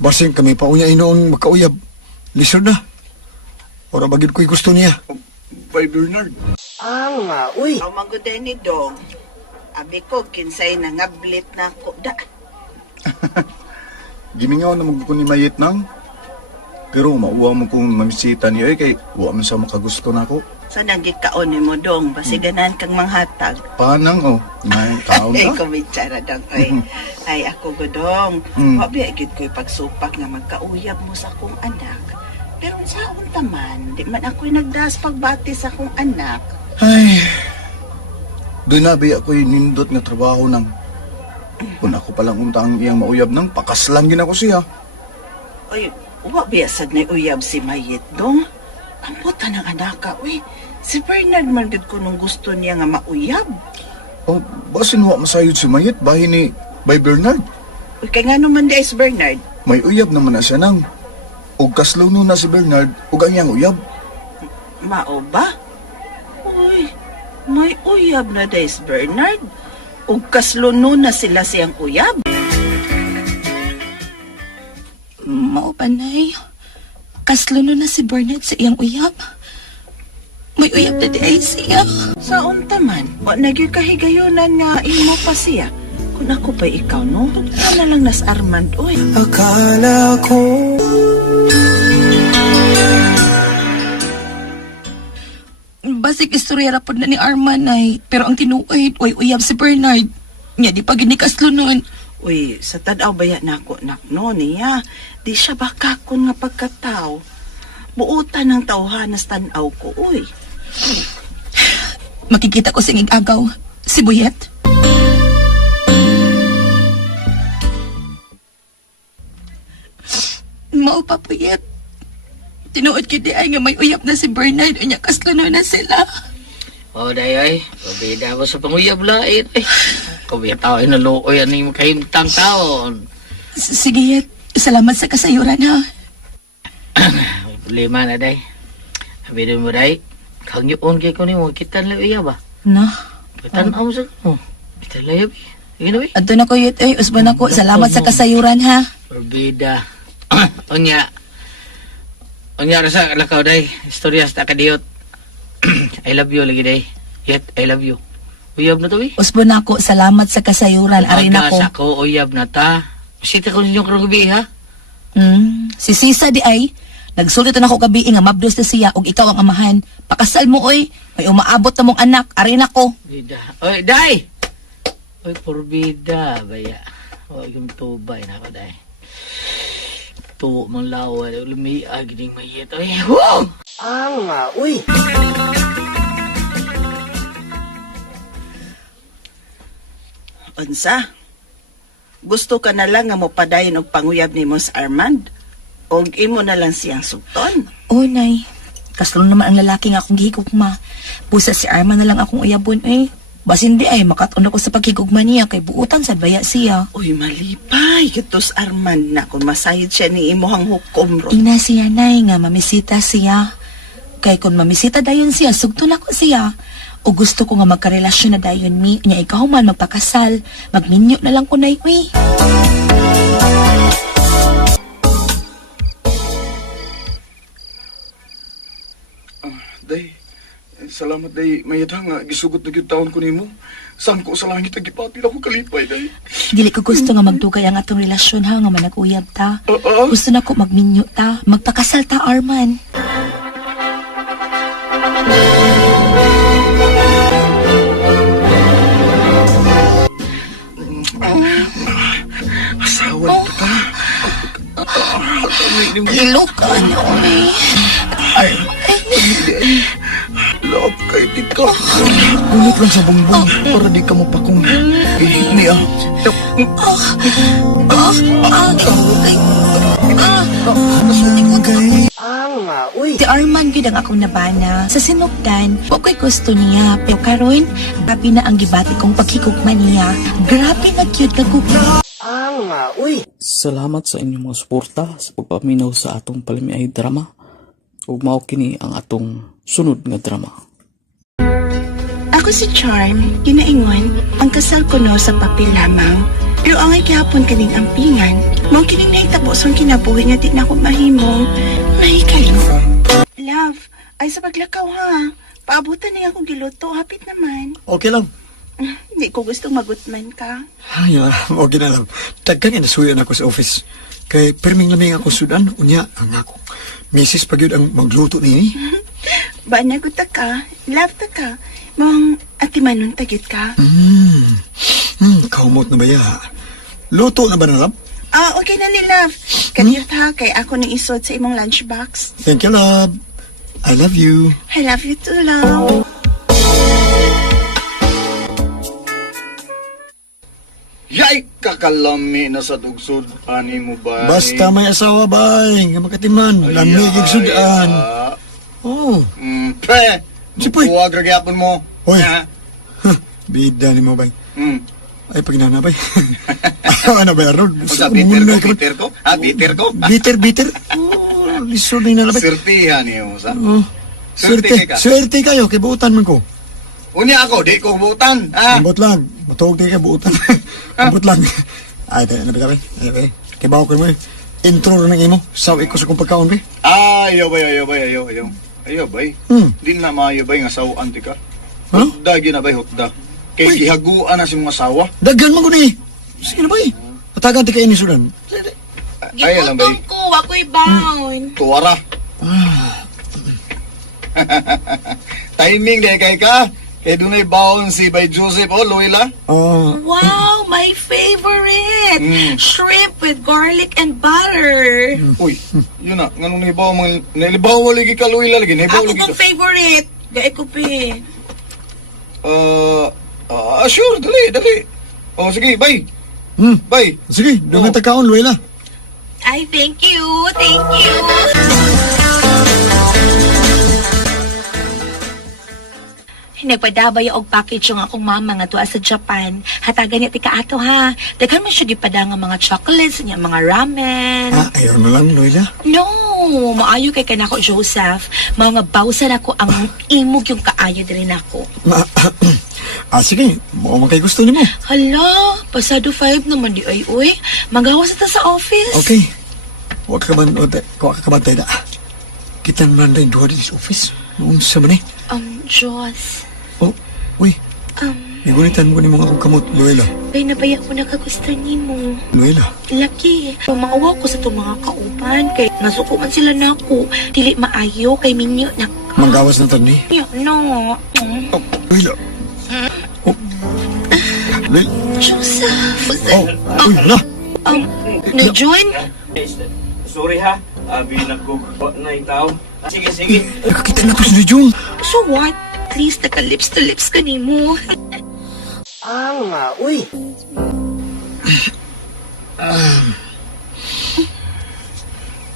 Basing kami pa unya inoon makauyab. Lisod na. Ora bagid ko'y gusto niya. Bay, Bernard. Ang maguday ni Dong. Abi ko, kinsay na ngablit na ako da. Gimingaw na magbuko ni Mayit nang. Pero mauwa mo kung mamisita niya kay wa man sa makagusto na ako. Saan ang gikaon ni mo, Dong? Basiganan kang manghatag. Panang may kaon Ay, ka. kumitsara, Dong. Ay, ako, Godong. Wabi, agad ko'y pagsupak na magkauyab mo sa akong anak. Pero sa akong taman, di man ako'y nagdas pagbati sa akong anak. Ay, doon na ba ako'y nindot nga trabaho nang kung ako palang untang iyang mauyab nang pakaslan gina ko siya. Uy, wabi asad na uyab si Mayit, Dong. Ang puta ng anak ka, uy. Si Bernard man gid ko nung gusto niya nga mauyab. O, basin wa masayod si Mayit bahin ni Bay Bernard. Uy, kaya nga naman di si Bernard. May uyab naman na siya nang. O kasluno na si Bernard, o ganyang uyab. Mao ba? Uy, may uyab na di si Bernard. Ug kasluno na sila siyang uyab. Mao ba, Nay? Kasluno na si Bernard sa iyang uyab. May uyab na di ay siya. Sa unta man, wa nagyoy kahigayunan nga imo pa siya. Kung ako pa ikaw, no? Ano na lang nas Armand, uy. Akala ko Basig istorya rapod na ni Arman ay, pero ang tinuoy, uyab si Bernard. Nya di pa ginikaslunon. Uy, sa tadaw baya na ako, no niya. Di siya bakakon nga pagkatao. Buutan ng tawhan na tanaw ko, uy. Makikita ko singig agaw. Si Buyet. Mao pa, Buyet. Tinuod kiti ay nga may uyab na si Bernard o niya kaslano na sila. O, day ay. Pabida mo sa panguyab lait. Ay, kubitaw ay naluoy ang yung kahimtang taon. Sige, Yet. Salamat sa kasayuran, ha? Problema na, day. Sabihin mo, day. Kang yun kay ko ni mo, kita na uyab ba? No? Kita na ako sa mo. Kita na uyab. Sige na, bay. Ato na ko, Yet. Ay, usban ako. Salamat sa kasayuran, ha? Pabida. Unya. Unya, rasa lakaw, day. Istorya sa takadiyot. I love you lagi, day. Yet, I love you. Uyab na to, eh. Usban ako. Salamat sa kasayuran. Arin ako. Sa ko, uyab na ta. Sita ko ninyong karong gabi, ha? Si Sisa di ay, nagsulit na ako gabi nga mabdos na siya ug ikaw ang amahan. Pakasal mo, oy. May umaabot na mong anak. Arin ako. Bida. Oy, day! Oy, porbida, baya. Oy, yung tubay na ako, day. Tuwo mong lawa, lumiag, gining mayet. Oy, wow! Uy. Unsa? Gusto ka na lang nga mo padayon og panguyab ni mo sa Armand? O imo na lang siyang sugton? Oh, nay. Kaslo naman ang lalaki nga akong gihigugma. Busa si Arman na lang akong uyabon, eh. Basin di ay, makatun ako sa paghigugma niya kay buutan sa baya siya. Uy, malipay. Kitos Armand na kung masayid siya ni imuhang hukom ro. Ina siya, nay, nga mamisita siya. Kay kung mamisita dayon siya, sugton ako siya. O gusto ko nga magkarelasyon na dayon mi, niya ikaw man magpakasal. Magminyo na lang ko na iwi. Day, salamat, day. Mayadang nga, gisugot na gyud taon ko nimo. Saan ko sa langit ang gipapil ako kalipay, day. Dili ko gusto nga magdugay ang atong relasyon ha, nga manag-uyab ta. Gusto na ko magminyo ta, magpakasal ta, Arman. Asawa na ta. Ilukan, oy. Love kay tika. Ulit lang sa bongbong para di ka mapakong. Niya. Si Arman gid ang akong nabana. Sa sinugdan, wa ko'y gusto niya. Pero karon, grabe na ang gibati kong paghigugma niya. Grabe na cute kagugma. Salamat sa inyong mga suporta sa pagpaminaw sa atong palimiay drama. Ug mao kini ang atong sunod nga drama. Ako si Charm, ginaingon, ang kasal ko no sa papel lamang. Pero angay gihapon kaning ampingan, mao kining nahitabo sa kinabuhi nga di na ako mahimong mahikayo. Love, ay sa paglakaw ha. Paabutan niya akong giluto, hapit naman. Okay lang. Hindi ko gustong magutman ka. Ay, okay na lang. Tagkan nga nasuyan ako sa office. Kay perming laming ako sudan, unya ang ako. Misis pag yun ang magluto ni. Ba nagot ka? Love ta ka? Mong atimanon tagyot ka? Kaumot na ba ya? Luto na ba na, love? Ah, okay na ni Love. Kaniyot ha, kay ako ni isod sa imong lunchbox. Thank you, love. I love you. I love you too, love. Yay! Kakalami na sa tugsod. Ani mo ba? Basta may asawa ba? Nga makatiman. Lamigig sudan. Oh. Pre! Huwag ragyapon mo. Hoy. Bida ni mo ba? Ay, pag nanabay. Ano ba, Arnold? Bitter ko? Ha? Bitter ko? Bitter? Oh, lisod na nalabay. Swertihan niyo, sa? Swerte kayo, kibuutan man ko. Unya ako, di ko buutan. Ambot lang. Matawag di ka buutan. Ambot lang. Ay, tayo na ba? Ay, kibaw ko mo eh. Intro rin ng imo. Sawi ko sa kong pagkaon, be. Ayaw. Ayaw, bay. Di na maayo, bay, nga sawaan ti ka. Hotda, ginabay, hotda. Kay gihaguan na si mga sawa. Daghan mo ko ni. Sige na, bay. Patagan ti ka ini sudan. Ay, alam, bay. Gipotong ko, ako'y baon. Tuwara. Timing deh kay ka. Kay dunay baon si Bay Joseph, Loila. Wow, my favorite! Shrimp with garlic and butter. Uy, yun na. Nganong nahibaw mga... Nahibaw mo lagi ka, Luila lagi. Nahibaw Ako lagi kong ka. favorite. Gaya ko, pe. Sure, dali. Oh, sige, bye. Bye. Sige, doon nga tagkaon, Luela. Ay, thank you. Thank you. Nagpadabay og package yung akong mama nga tuwa sa Japan. Hatagan niya tika ato ha. Daghan man siya gipada nga mga chocolates, niya mga ramen. Ayaw na lang, Luela. No, maayo kay kanako Joseph. Mga bawsan ako ang imog yung kaayo din ako. Sige, mo kay gusto ni mo. Hala, pasado 5 naman di ay uy. Magawas ta sa office. Okay. Huwag ka man, huwag ka man tayo na. Kita naman rin doon sa office. Noong sa man eh. Diyos. Oh, uy. Igunitan mo ni mga akong kamot, Luela. Ay, nabaya ko nakagusta ni mo. Luela. Laki. Mangawa ko sa itong mga kauban. Kay nasuko man sila na ako. Dili maayo kay minyo na. Manggawas na tani. No. Luela. Luela. Joseph. Uy, na. Na John? Sorry ha, abi na ko na itaw. Sige. Nakakita na pa si Jun. So what? At least naka-lips to lips ka ni mo. Uy.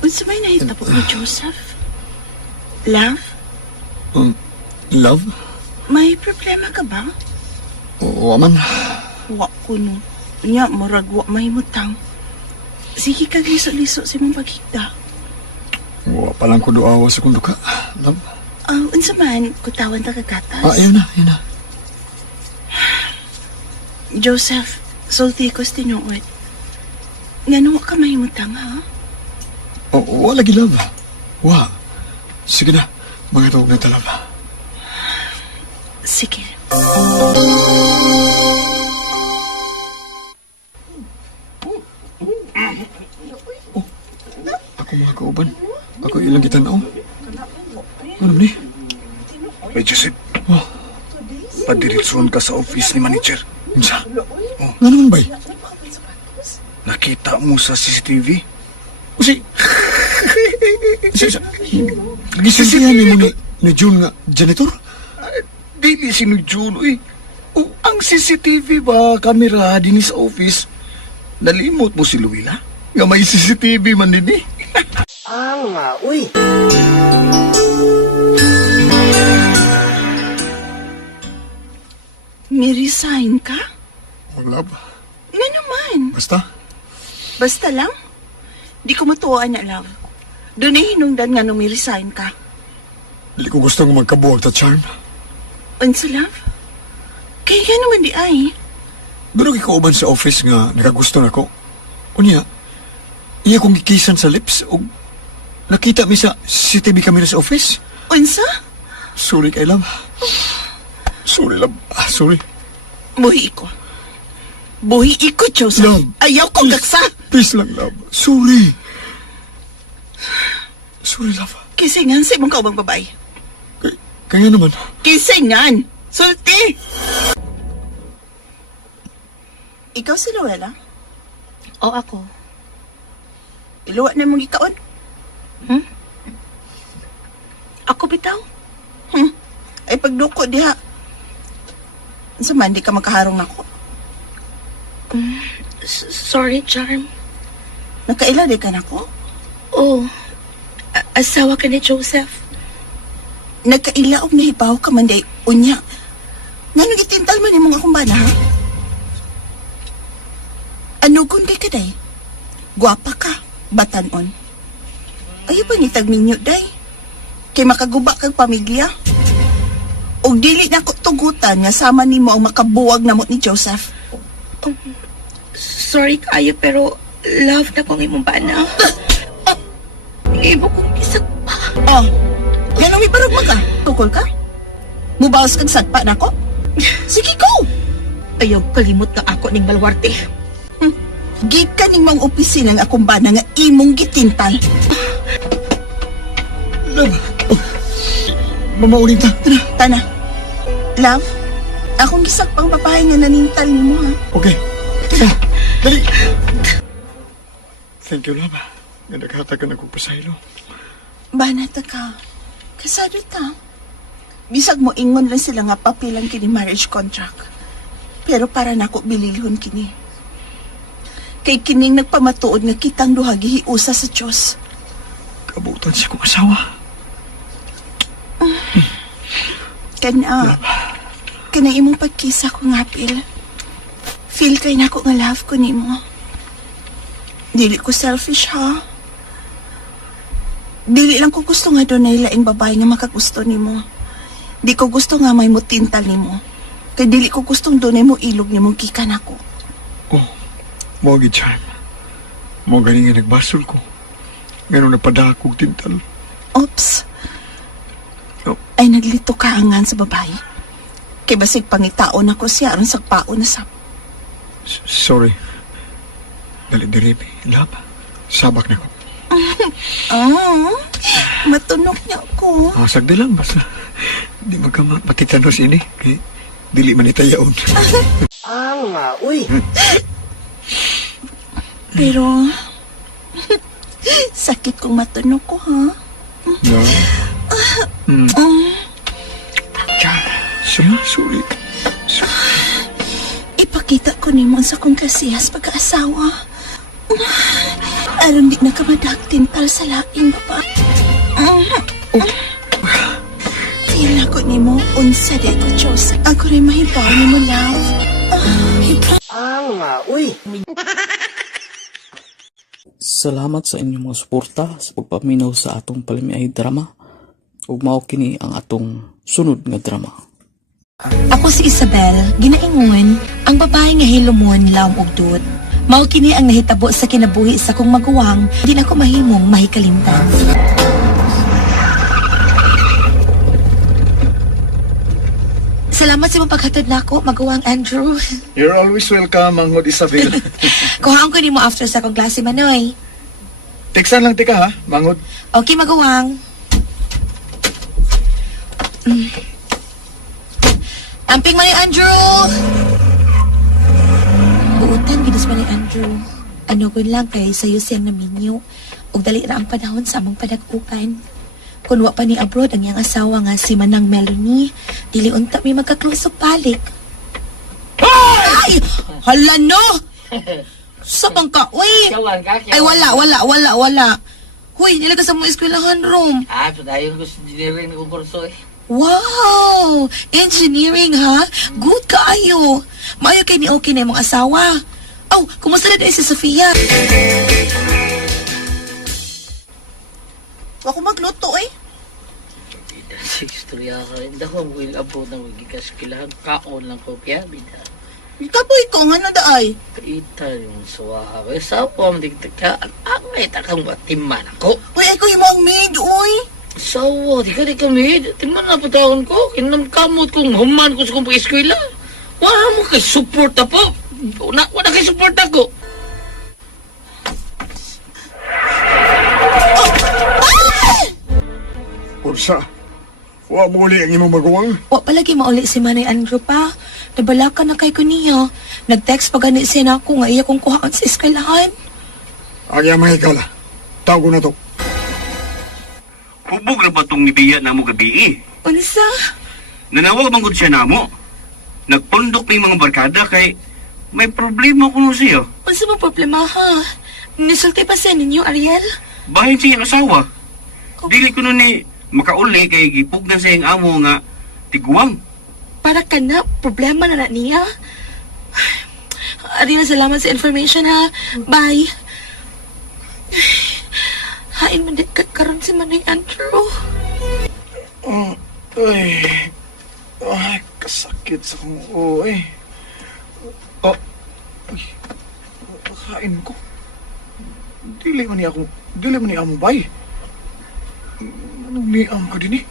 Unsa may nahitabo ni Joseph? Love, Love? may problema ka ba? Oo, man. Wa ko no. Nya, murag wa mahimutang. Sige ka liso-liso sa mong pagkita. Wa pa lang ko doawa sa kundo ka. Love? Unsa man, kutawan ta kagatas. Ayan na. Joseph, sulti ko sa tinuod. Nga wa ka mahimutang, ha? Oo, lagi, love. Wa. Sige na, mga tawag na talab. Sige. Ako mga kauban. Ako ilang gitan-aw. Ano ni? Ay, Joseph. Padiritson ka sa office ni manager. Unsa? Nga naman bay? Nakita mo sa CCTV? Kasi... Gisintihan ni mo ni June nga janitor? Dili sino June, uy. Ang CCTV ba, kamera din sa office? Nalimot mo si Luila? Nga may CCTV man din eh. Uy. May resign ka? Love. Nga naman. Basta? Basta lang. Di ko matuwaan na, love. Doon ay hinungdan nga nung may resign ka. Dili ko gusto nga magkabuwag ta charm. Unsa, love? Kaya nga naman di ay. Pero kikauban sa office nga nakagusto na ko. Unya, iya kong gikisan sa lips o nakita mi sa CCTV camera sa office. Unsa? Sorry kay love. Sorry, love. Sorry. Buhi ko. Buhi ko, Joseph. Love. Ayaw ko gaksa. Please lang, love. Sorry. Sorry, love. Kisingan sa imong kaubang babae. Kaya naman. Kisingan! Sulti! Ikaw si Luella? O ako? Iluwa na mong ikaon? Ako bitaw? Ay pagduko diha. Sa man, di ka makaharong ako. Sorry, Charm. Nakaila di ka na ko? Oh, asawa ka ni Joseph. Nagkaila og nahibaw ka man day unya. Nganong itintal man imong akong bana, ha? Anugon kay ka day? Guwapa ka, batanon. Ayaw pa nitag minyo day. Kay makaguba kag pamilya. Og dili na ko tugutan nga sama nimo ang makabuwag na mo ni Joseph. Sorry kayo pero love na kong imong bana. Ibo kong isang pa. Ganong ibarog ka? Tukol ka? Mubawas kag sadpa na ko? Sige, go! Ayaw kalimot na ako ning balwarte. Gikan ning mga opisina ng akong bana nga imong gitintal. Love. Mamauling ta. Tana. Love, akong gisakpang babae nga nanintal nimo, ha? Okay. Tara, dali. Thank you, love. Nga naghatag ka nagpapasaylo. Banata ka. Kasado ta. Bisag mo ingon lang sila nga papilang kini marriage contract. Pero para nako bililhon kini. Kay kining nagpamatuod nga kitang duha gihiusa sa Dios. Kabutan siya kong asawa. Kana imong pagkisa ko nga apil. Feel kay nako nga love ko nimo. Dili ko selfish ha. Dili lang ko gusto nga doon na laing babae nga makagusto nimo. Di ko gusto nga may mutintal nimo. Kay dili ko gustong doon mo ilog nimong kikan ako. Oh, mo gi charm. Mo gani nga nagbasol ko. Ngano napada kog tintal. Oops. Ay naglito ka angan sa babae. Kay basig pangitaon ako siya aron sa paon na sap. Sorry. Dali diripi, love. Sabak na ko. Matunok niya ako. Sagdi lang, basta. Di magkamapatitanos ini. Kay dili man itayaon. Nga, uy. Pero, sakit kong matunok ko, ha? No. Sorry. Ipakita ko ni mo sa kong kasiyas pag-aasawa. Aron di na ka madagtintal sa laing baba. Tila ko ni mo, unsa di ko, Diyos. Ako rin mahibaw ni mo, love. Nga, uy. Salamat sa inyong mga suporta sa pagpaminaw sa atong Palamiay drama. Ug mao kini ang atong sunod nga drama. Ako si Isabel, ginaingon, ang babae nga hilumon, laom og dut. Mao kini ang nahitabo sa kinabuhi sa kong maguwang, di na ko mahimong mahikalimtan. Salamat sa imong paghatod nako, maguwang Andrew. You're always welcome, Manghod Isabel. Kuhaan ko nimo after sa kong klase manoy. Teksan lang tika ha, Manghod. Okay, maguwang. Amping man ni Andrew! Buutan, ginas man ni Andrew. Ano ko lang kay sayo siyang naminyo. Ug dali ra ang panahon sa among padagukan. Kung wa pa ni abroad ang iyang asawa nga si Manang Melanie, dili unta mi magka-close up balik. Ay! Hala no! Sabang ka, uy! Ay, wala. Huy, nila ka sa mong eskwelahan, Rom. So dahil gusto engineering na kong kurso eh. Wow! Engineering, ha? Good kaayo. Maayo kay ni okay na yung mga asawa. Oh, kumusta na si Sofia? Ako magluto, eh. Sa istorya ka rin. Dako ang will abroad ng magigas. Kailangan kaon lang ko. Kaya, bida. Kapoy ko, nga na daay. Kaita yung suwa ka. Sa po ang digtaka. Ang may takang batiman ako. Uy, ay ko yung mga maid, uy. So, di ka mid. Timan na patawon ko. Kinamkamot kong human ko sa kong pag-eskwela. Wala mo kay support po. Wala kay support ako. Ursa, wa mo uli ang imong maguwang. Wa palagi mauli si Manay Andrew pa. Nabala ka na kay ko niya. Nag-text pa ganit siya na ako nga iya kong kuhaan sa eskwelahan. Agya mahikala. Tago na to. Hubog na ba itong ibiya na mo gabi eh? Unsa? Nanawag bang siya na mo? Nagpundok may mga barkada kay may problema ko siya. Unsa mo problema ha? Nisulti pa siya ninyo, Ariel? Bahin siya yung asawa. Dili ko nun ni makauli kay gipugnan sa yung amo nga tiguang. Para ka na, problema na niya. Ariel, salamat sa information ha. Bye. Hain man din karon si Manay Andrew. Ay, kasakit sa kong uwi. Kain ko. Dili man ni amo bay. Anong niam ka din eh?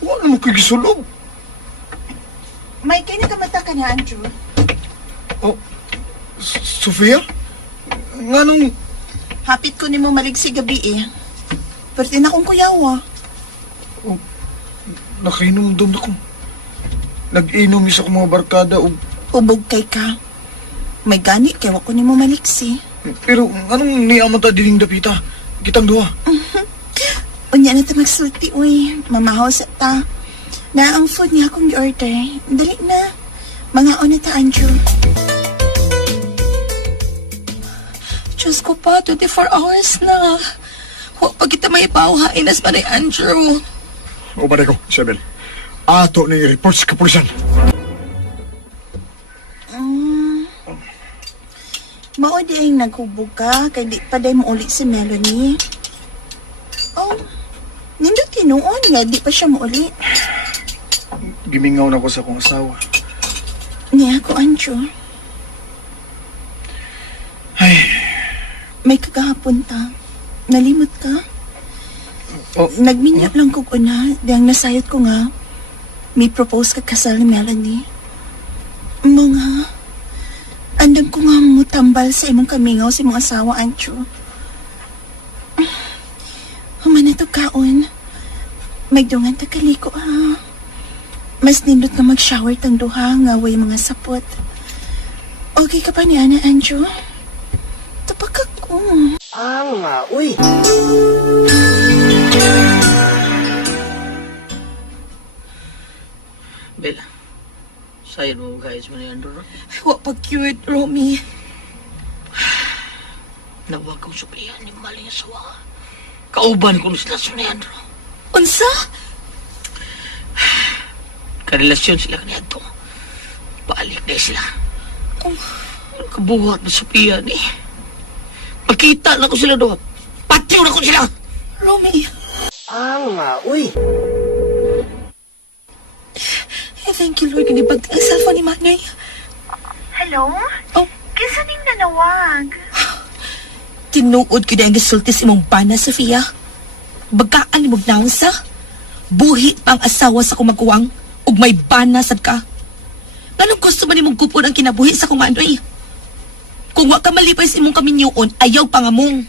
Wala mo kayo gisulog. May kaya nakamata ka na, Andrew. Sofia? Nga nung... Hapit ko ni mo maligsi gabi eh. Pero din akong kuyawa. Nakainom doon ako. Nag-inom isa ko mga barkada o... Hubog kay ka. May gani kay wa ko nimo maliksi. Pero anong niyaman ta dining dapita? Kitang duha. Unya na ta magsulti, uy. Mamahaw sa ta. Na ang food niya akong gi-order. Dali na. Mga na ta, Andrew. Diyos ko pa, 24 hours na. Huwag pa kita may ipauhain as pa ni Andrew. O ba ko, Isabel? Ato na i-report sa kapulisan. Mao di ay naghubog ka, kay di pa day mo uli si Melanie. Oh, nindot tinuon nga, di pa siya mo uli. Gimingaw na ko sa akong asawa. Niya ako, Andrew. Ay. May kagahapon ta. Nalimot ka? Oh. Nagminyo lang kog una, diyang nasayot ko nga, may propose ka kasal ni Melanie. Mga, andam ko nga mutambal sa imong kamingaw sa imong asawa, Andrew. Human na to kaon. Magdungan ta kaliko, ha? Mas nindot nga mag-shower tang duha nga way mga sapot. Okay ka pa niya na, Andrew? Tapak ako. Nga, uy. Bella, sa'yo mo guys mo ni Andrew. Huwag pa cute, Romy. Nawag kong suplihan ni Maling Sawa. Kauban ko sila sa ni Andrew. Unsa? Karelasyon sila kanito. Paalik na sila. Kabuhat na suplihan eh. Pagkita na ko sila doon. Patiw na ko sila. Romy. Nga, uy. Thank you, Lord. Ganibag ang cellphone ni Manay. Hello? Oh. Kisa ning nanawag? Tinuod ko dahil gisultis imong bana, Sofia. Bagaan ni mong naon sa? Buhi pa ang asawa sa kumaguwang ug may bana sad ka. Anong gusto ba ni mong kupon ang kinabuhi sa kung ano eh? Kung wa ka malipay sa imong kaminyoon, ayaw pa nga mong.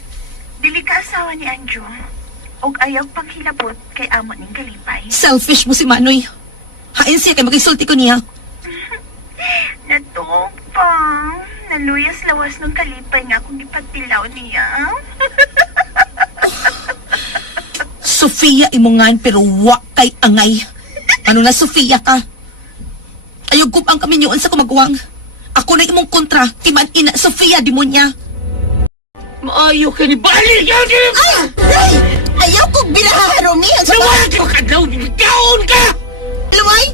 Dili ka asawa ni Andrew. Og ayaw pang hilabot kay amo ning kalipay. Selfish mo si Manoy. Hain siya kay makisulti ko niya. Natuog pa. Naluyas lawas ng kalipay nga kung ipagtilaw niya. Sofia imongan pero wa kay angay. Ano na Sofia ka? Ayaw ko ang kaminyoon sa kumaguwang. Ako na imong kontra, timan ina Sofia demonya. Maayo ka ni Bali! Ay! Ayaw ko binaha, Romy! Nawag ka kadlaw! Bigaon ka! Luway?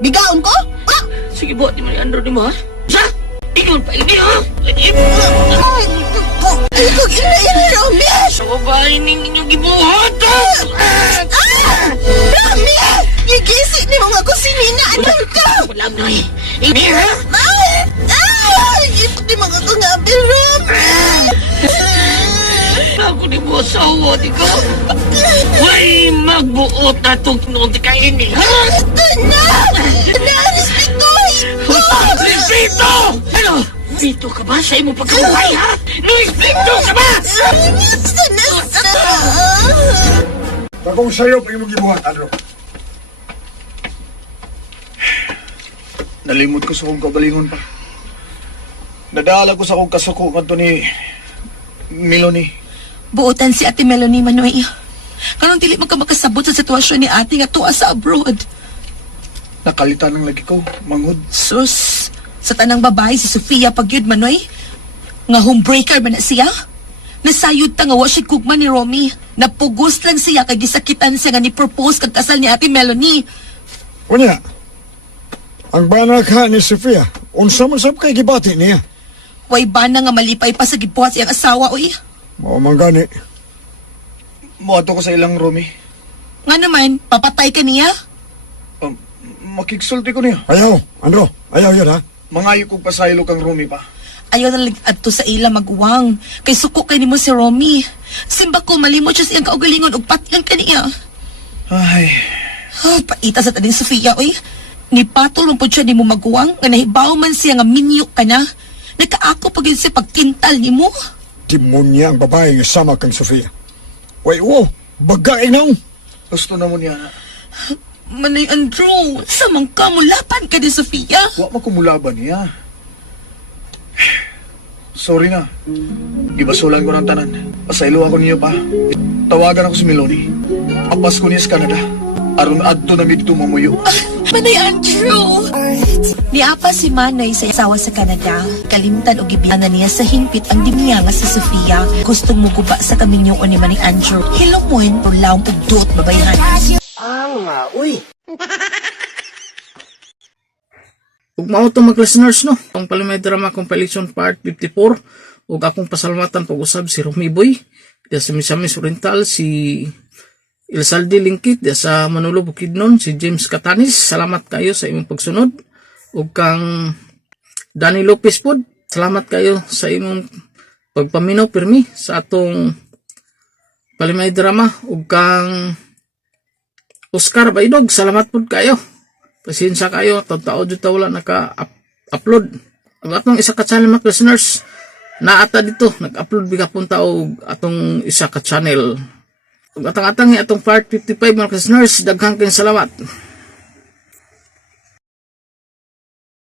Bigaon ko? Ah! Sige buhat ni Andrew ni mo ha? Sa? Ikaw pa ini ha? Ikaw ina, Romy! Sa babae ning inyong gibuhat ha? Romy! Gigisi ni mga kusinina! Anong ka? Wala mo eh! Ini ha? Ipot ni mga kungabi, Romy! Ako ni mo asawa, di ka? Way magbuot na itong noon di ka ini, ha? Ito na! Na-respetuhin ko! Respeto! Ano? Respeto ka ba sa imo pagkabuhay, ha? Respeto ka ba? Bagong sayo pa imong gibuhat, Andrew. Nalimot ko sa kong kabalingon pa. Nadala ko sa kong kasuko ngadto ni Melanie. Buotan si Ate Melanie Manoy. Karong dili man ka makasabot sa sitwasyon ni ate nga tuwa sa abroad. Nakalitan ng lagi ko, mangod. Sus, sa tanang babae si Sofia pagyud Manoy. Nga homebreaker man na siya. Nasayod ta nga wa siya kugma ni Romy. Napugos lang siya kay gisakitan siya nga ni-propose kag kasal ni Ate Melanie. Unya, ang bana ka ni Sofia, unsa man sab kay gibati niya? Way bana nga malipay pa sa gibuhat siyang asawa, uy. Mao man gani. Muato ko sa ilang, Romy. Nga naman, papatay ka niya? Makigsulti ko niya. Ayaw, Andro. Ayaw yun, ha? Mangayo kong pasaylo kang Romy pa. Ayaw na adto sa ila maguwang. Kay suko kay nimo si Romy. Simba ko malimot siya siyang kaugalingon ug patyan ka niya. Ay. Paita sa taning Sofia, uy. Nipatol mo po siya ni mo maguwang nga nahibaw man siya nga minyo ka na. Nagkaako pag yun siya pagtintal ni mo. Demonya ang babae nga sama kang Sofia. Way, bagay na. Gusto na mo niya na. Manay Andrew, samang ka mulapan ka ni Sofia. Wa makumulaban niya. Sorry na. Gibasulan ko ng tanan. Pasaylo ako niyo pa. Tawagan ako si Melanie. Apas ko niya sa Canada. Aron adto na mi dito mamuyo. Manay Andrew! Niapa si Manay sa asawa sa Canada. Kalimtan o gibiyanan niya sa hingpit ang dimya nga si Sofia. Gustong mo guba sa kaminyo o ni Manay Andrew. Hilumon, laong ugdot babayhan. Ug mao to mga listeners no, ang Palamay Drama Compilation Part 54 ug akong pasalamatan pag-usab si Romiboy, diya sa Misamis Oriental, si Ilsaldi Lingkit, diya sa Manolo Bukidnon, si James Catanis, salamat kayo sa imong pagsunod. Ug kang Danny Lopez pod, salamat kayo sa imong pagpaminaw pirmi sa atong Palamay Drama. Ug kang Oscar Baidog, salamat pod kayo. Pasensya kayo, taon-taon dito wala naka-upload. Ang atong isa ka channel mga listeners, naata dito, nag-upload biga punta og atong isa ka channel. Ug atang-atang atong part 55 mga listeners, daghang kayong salamat.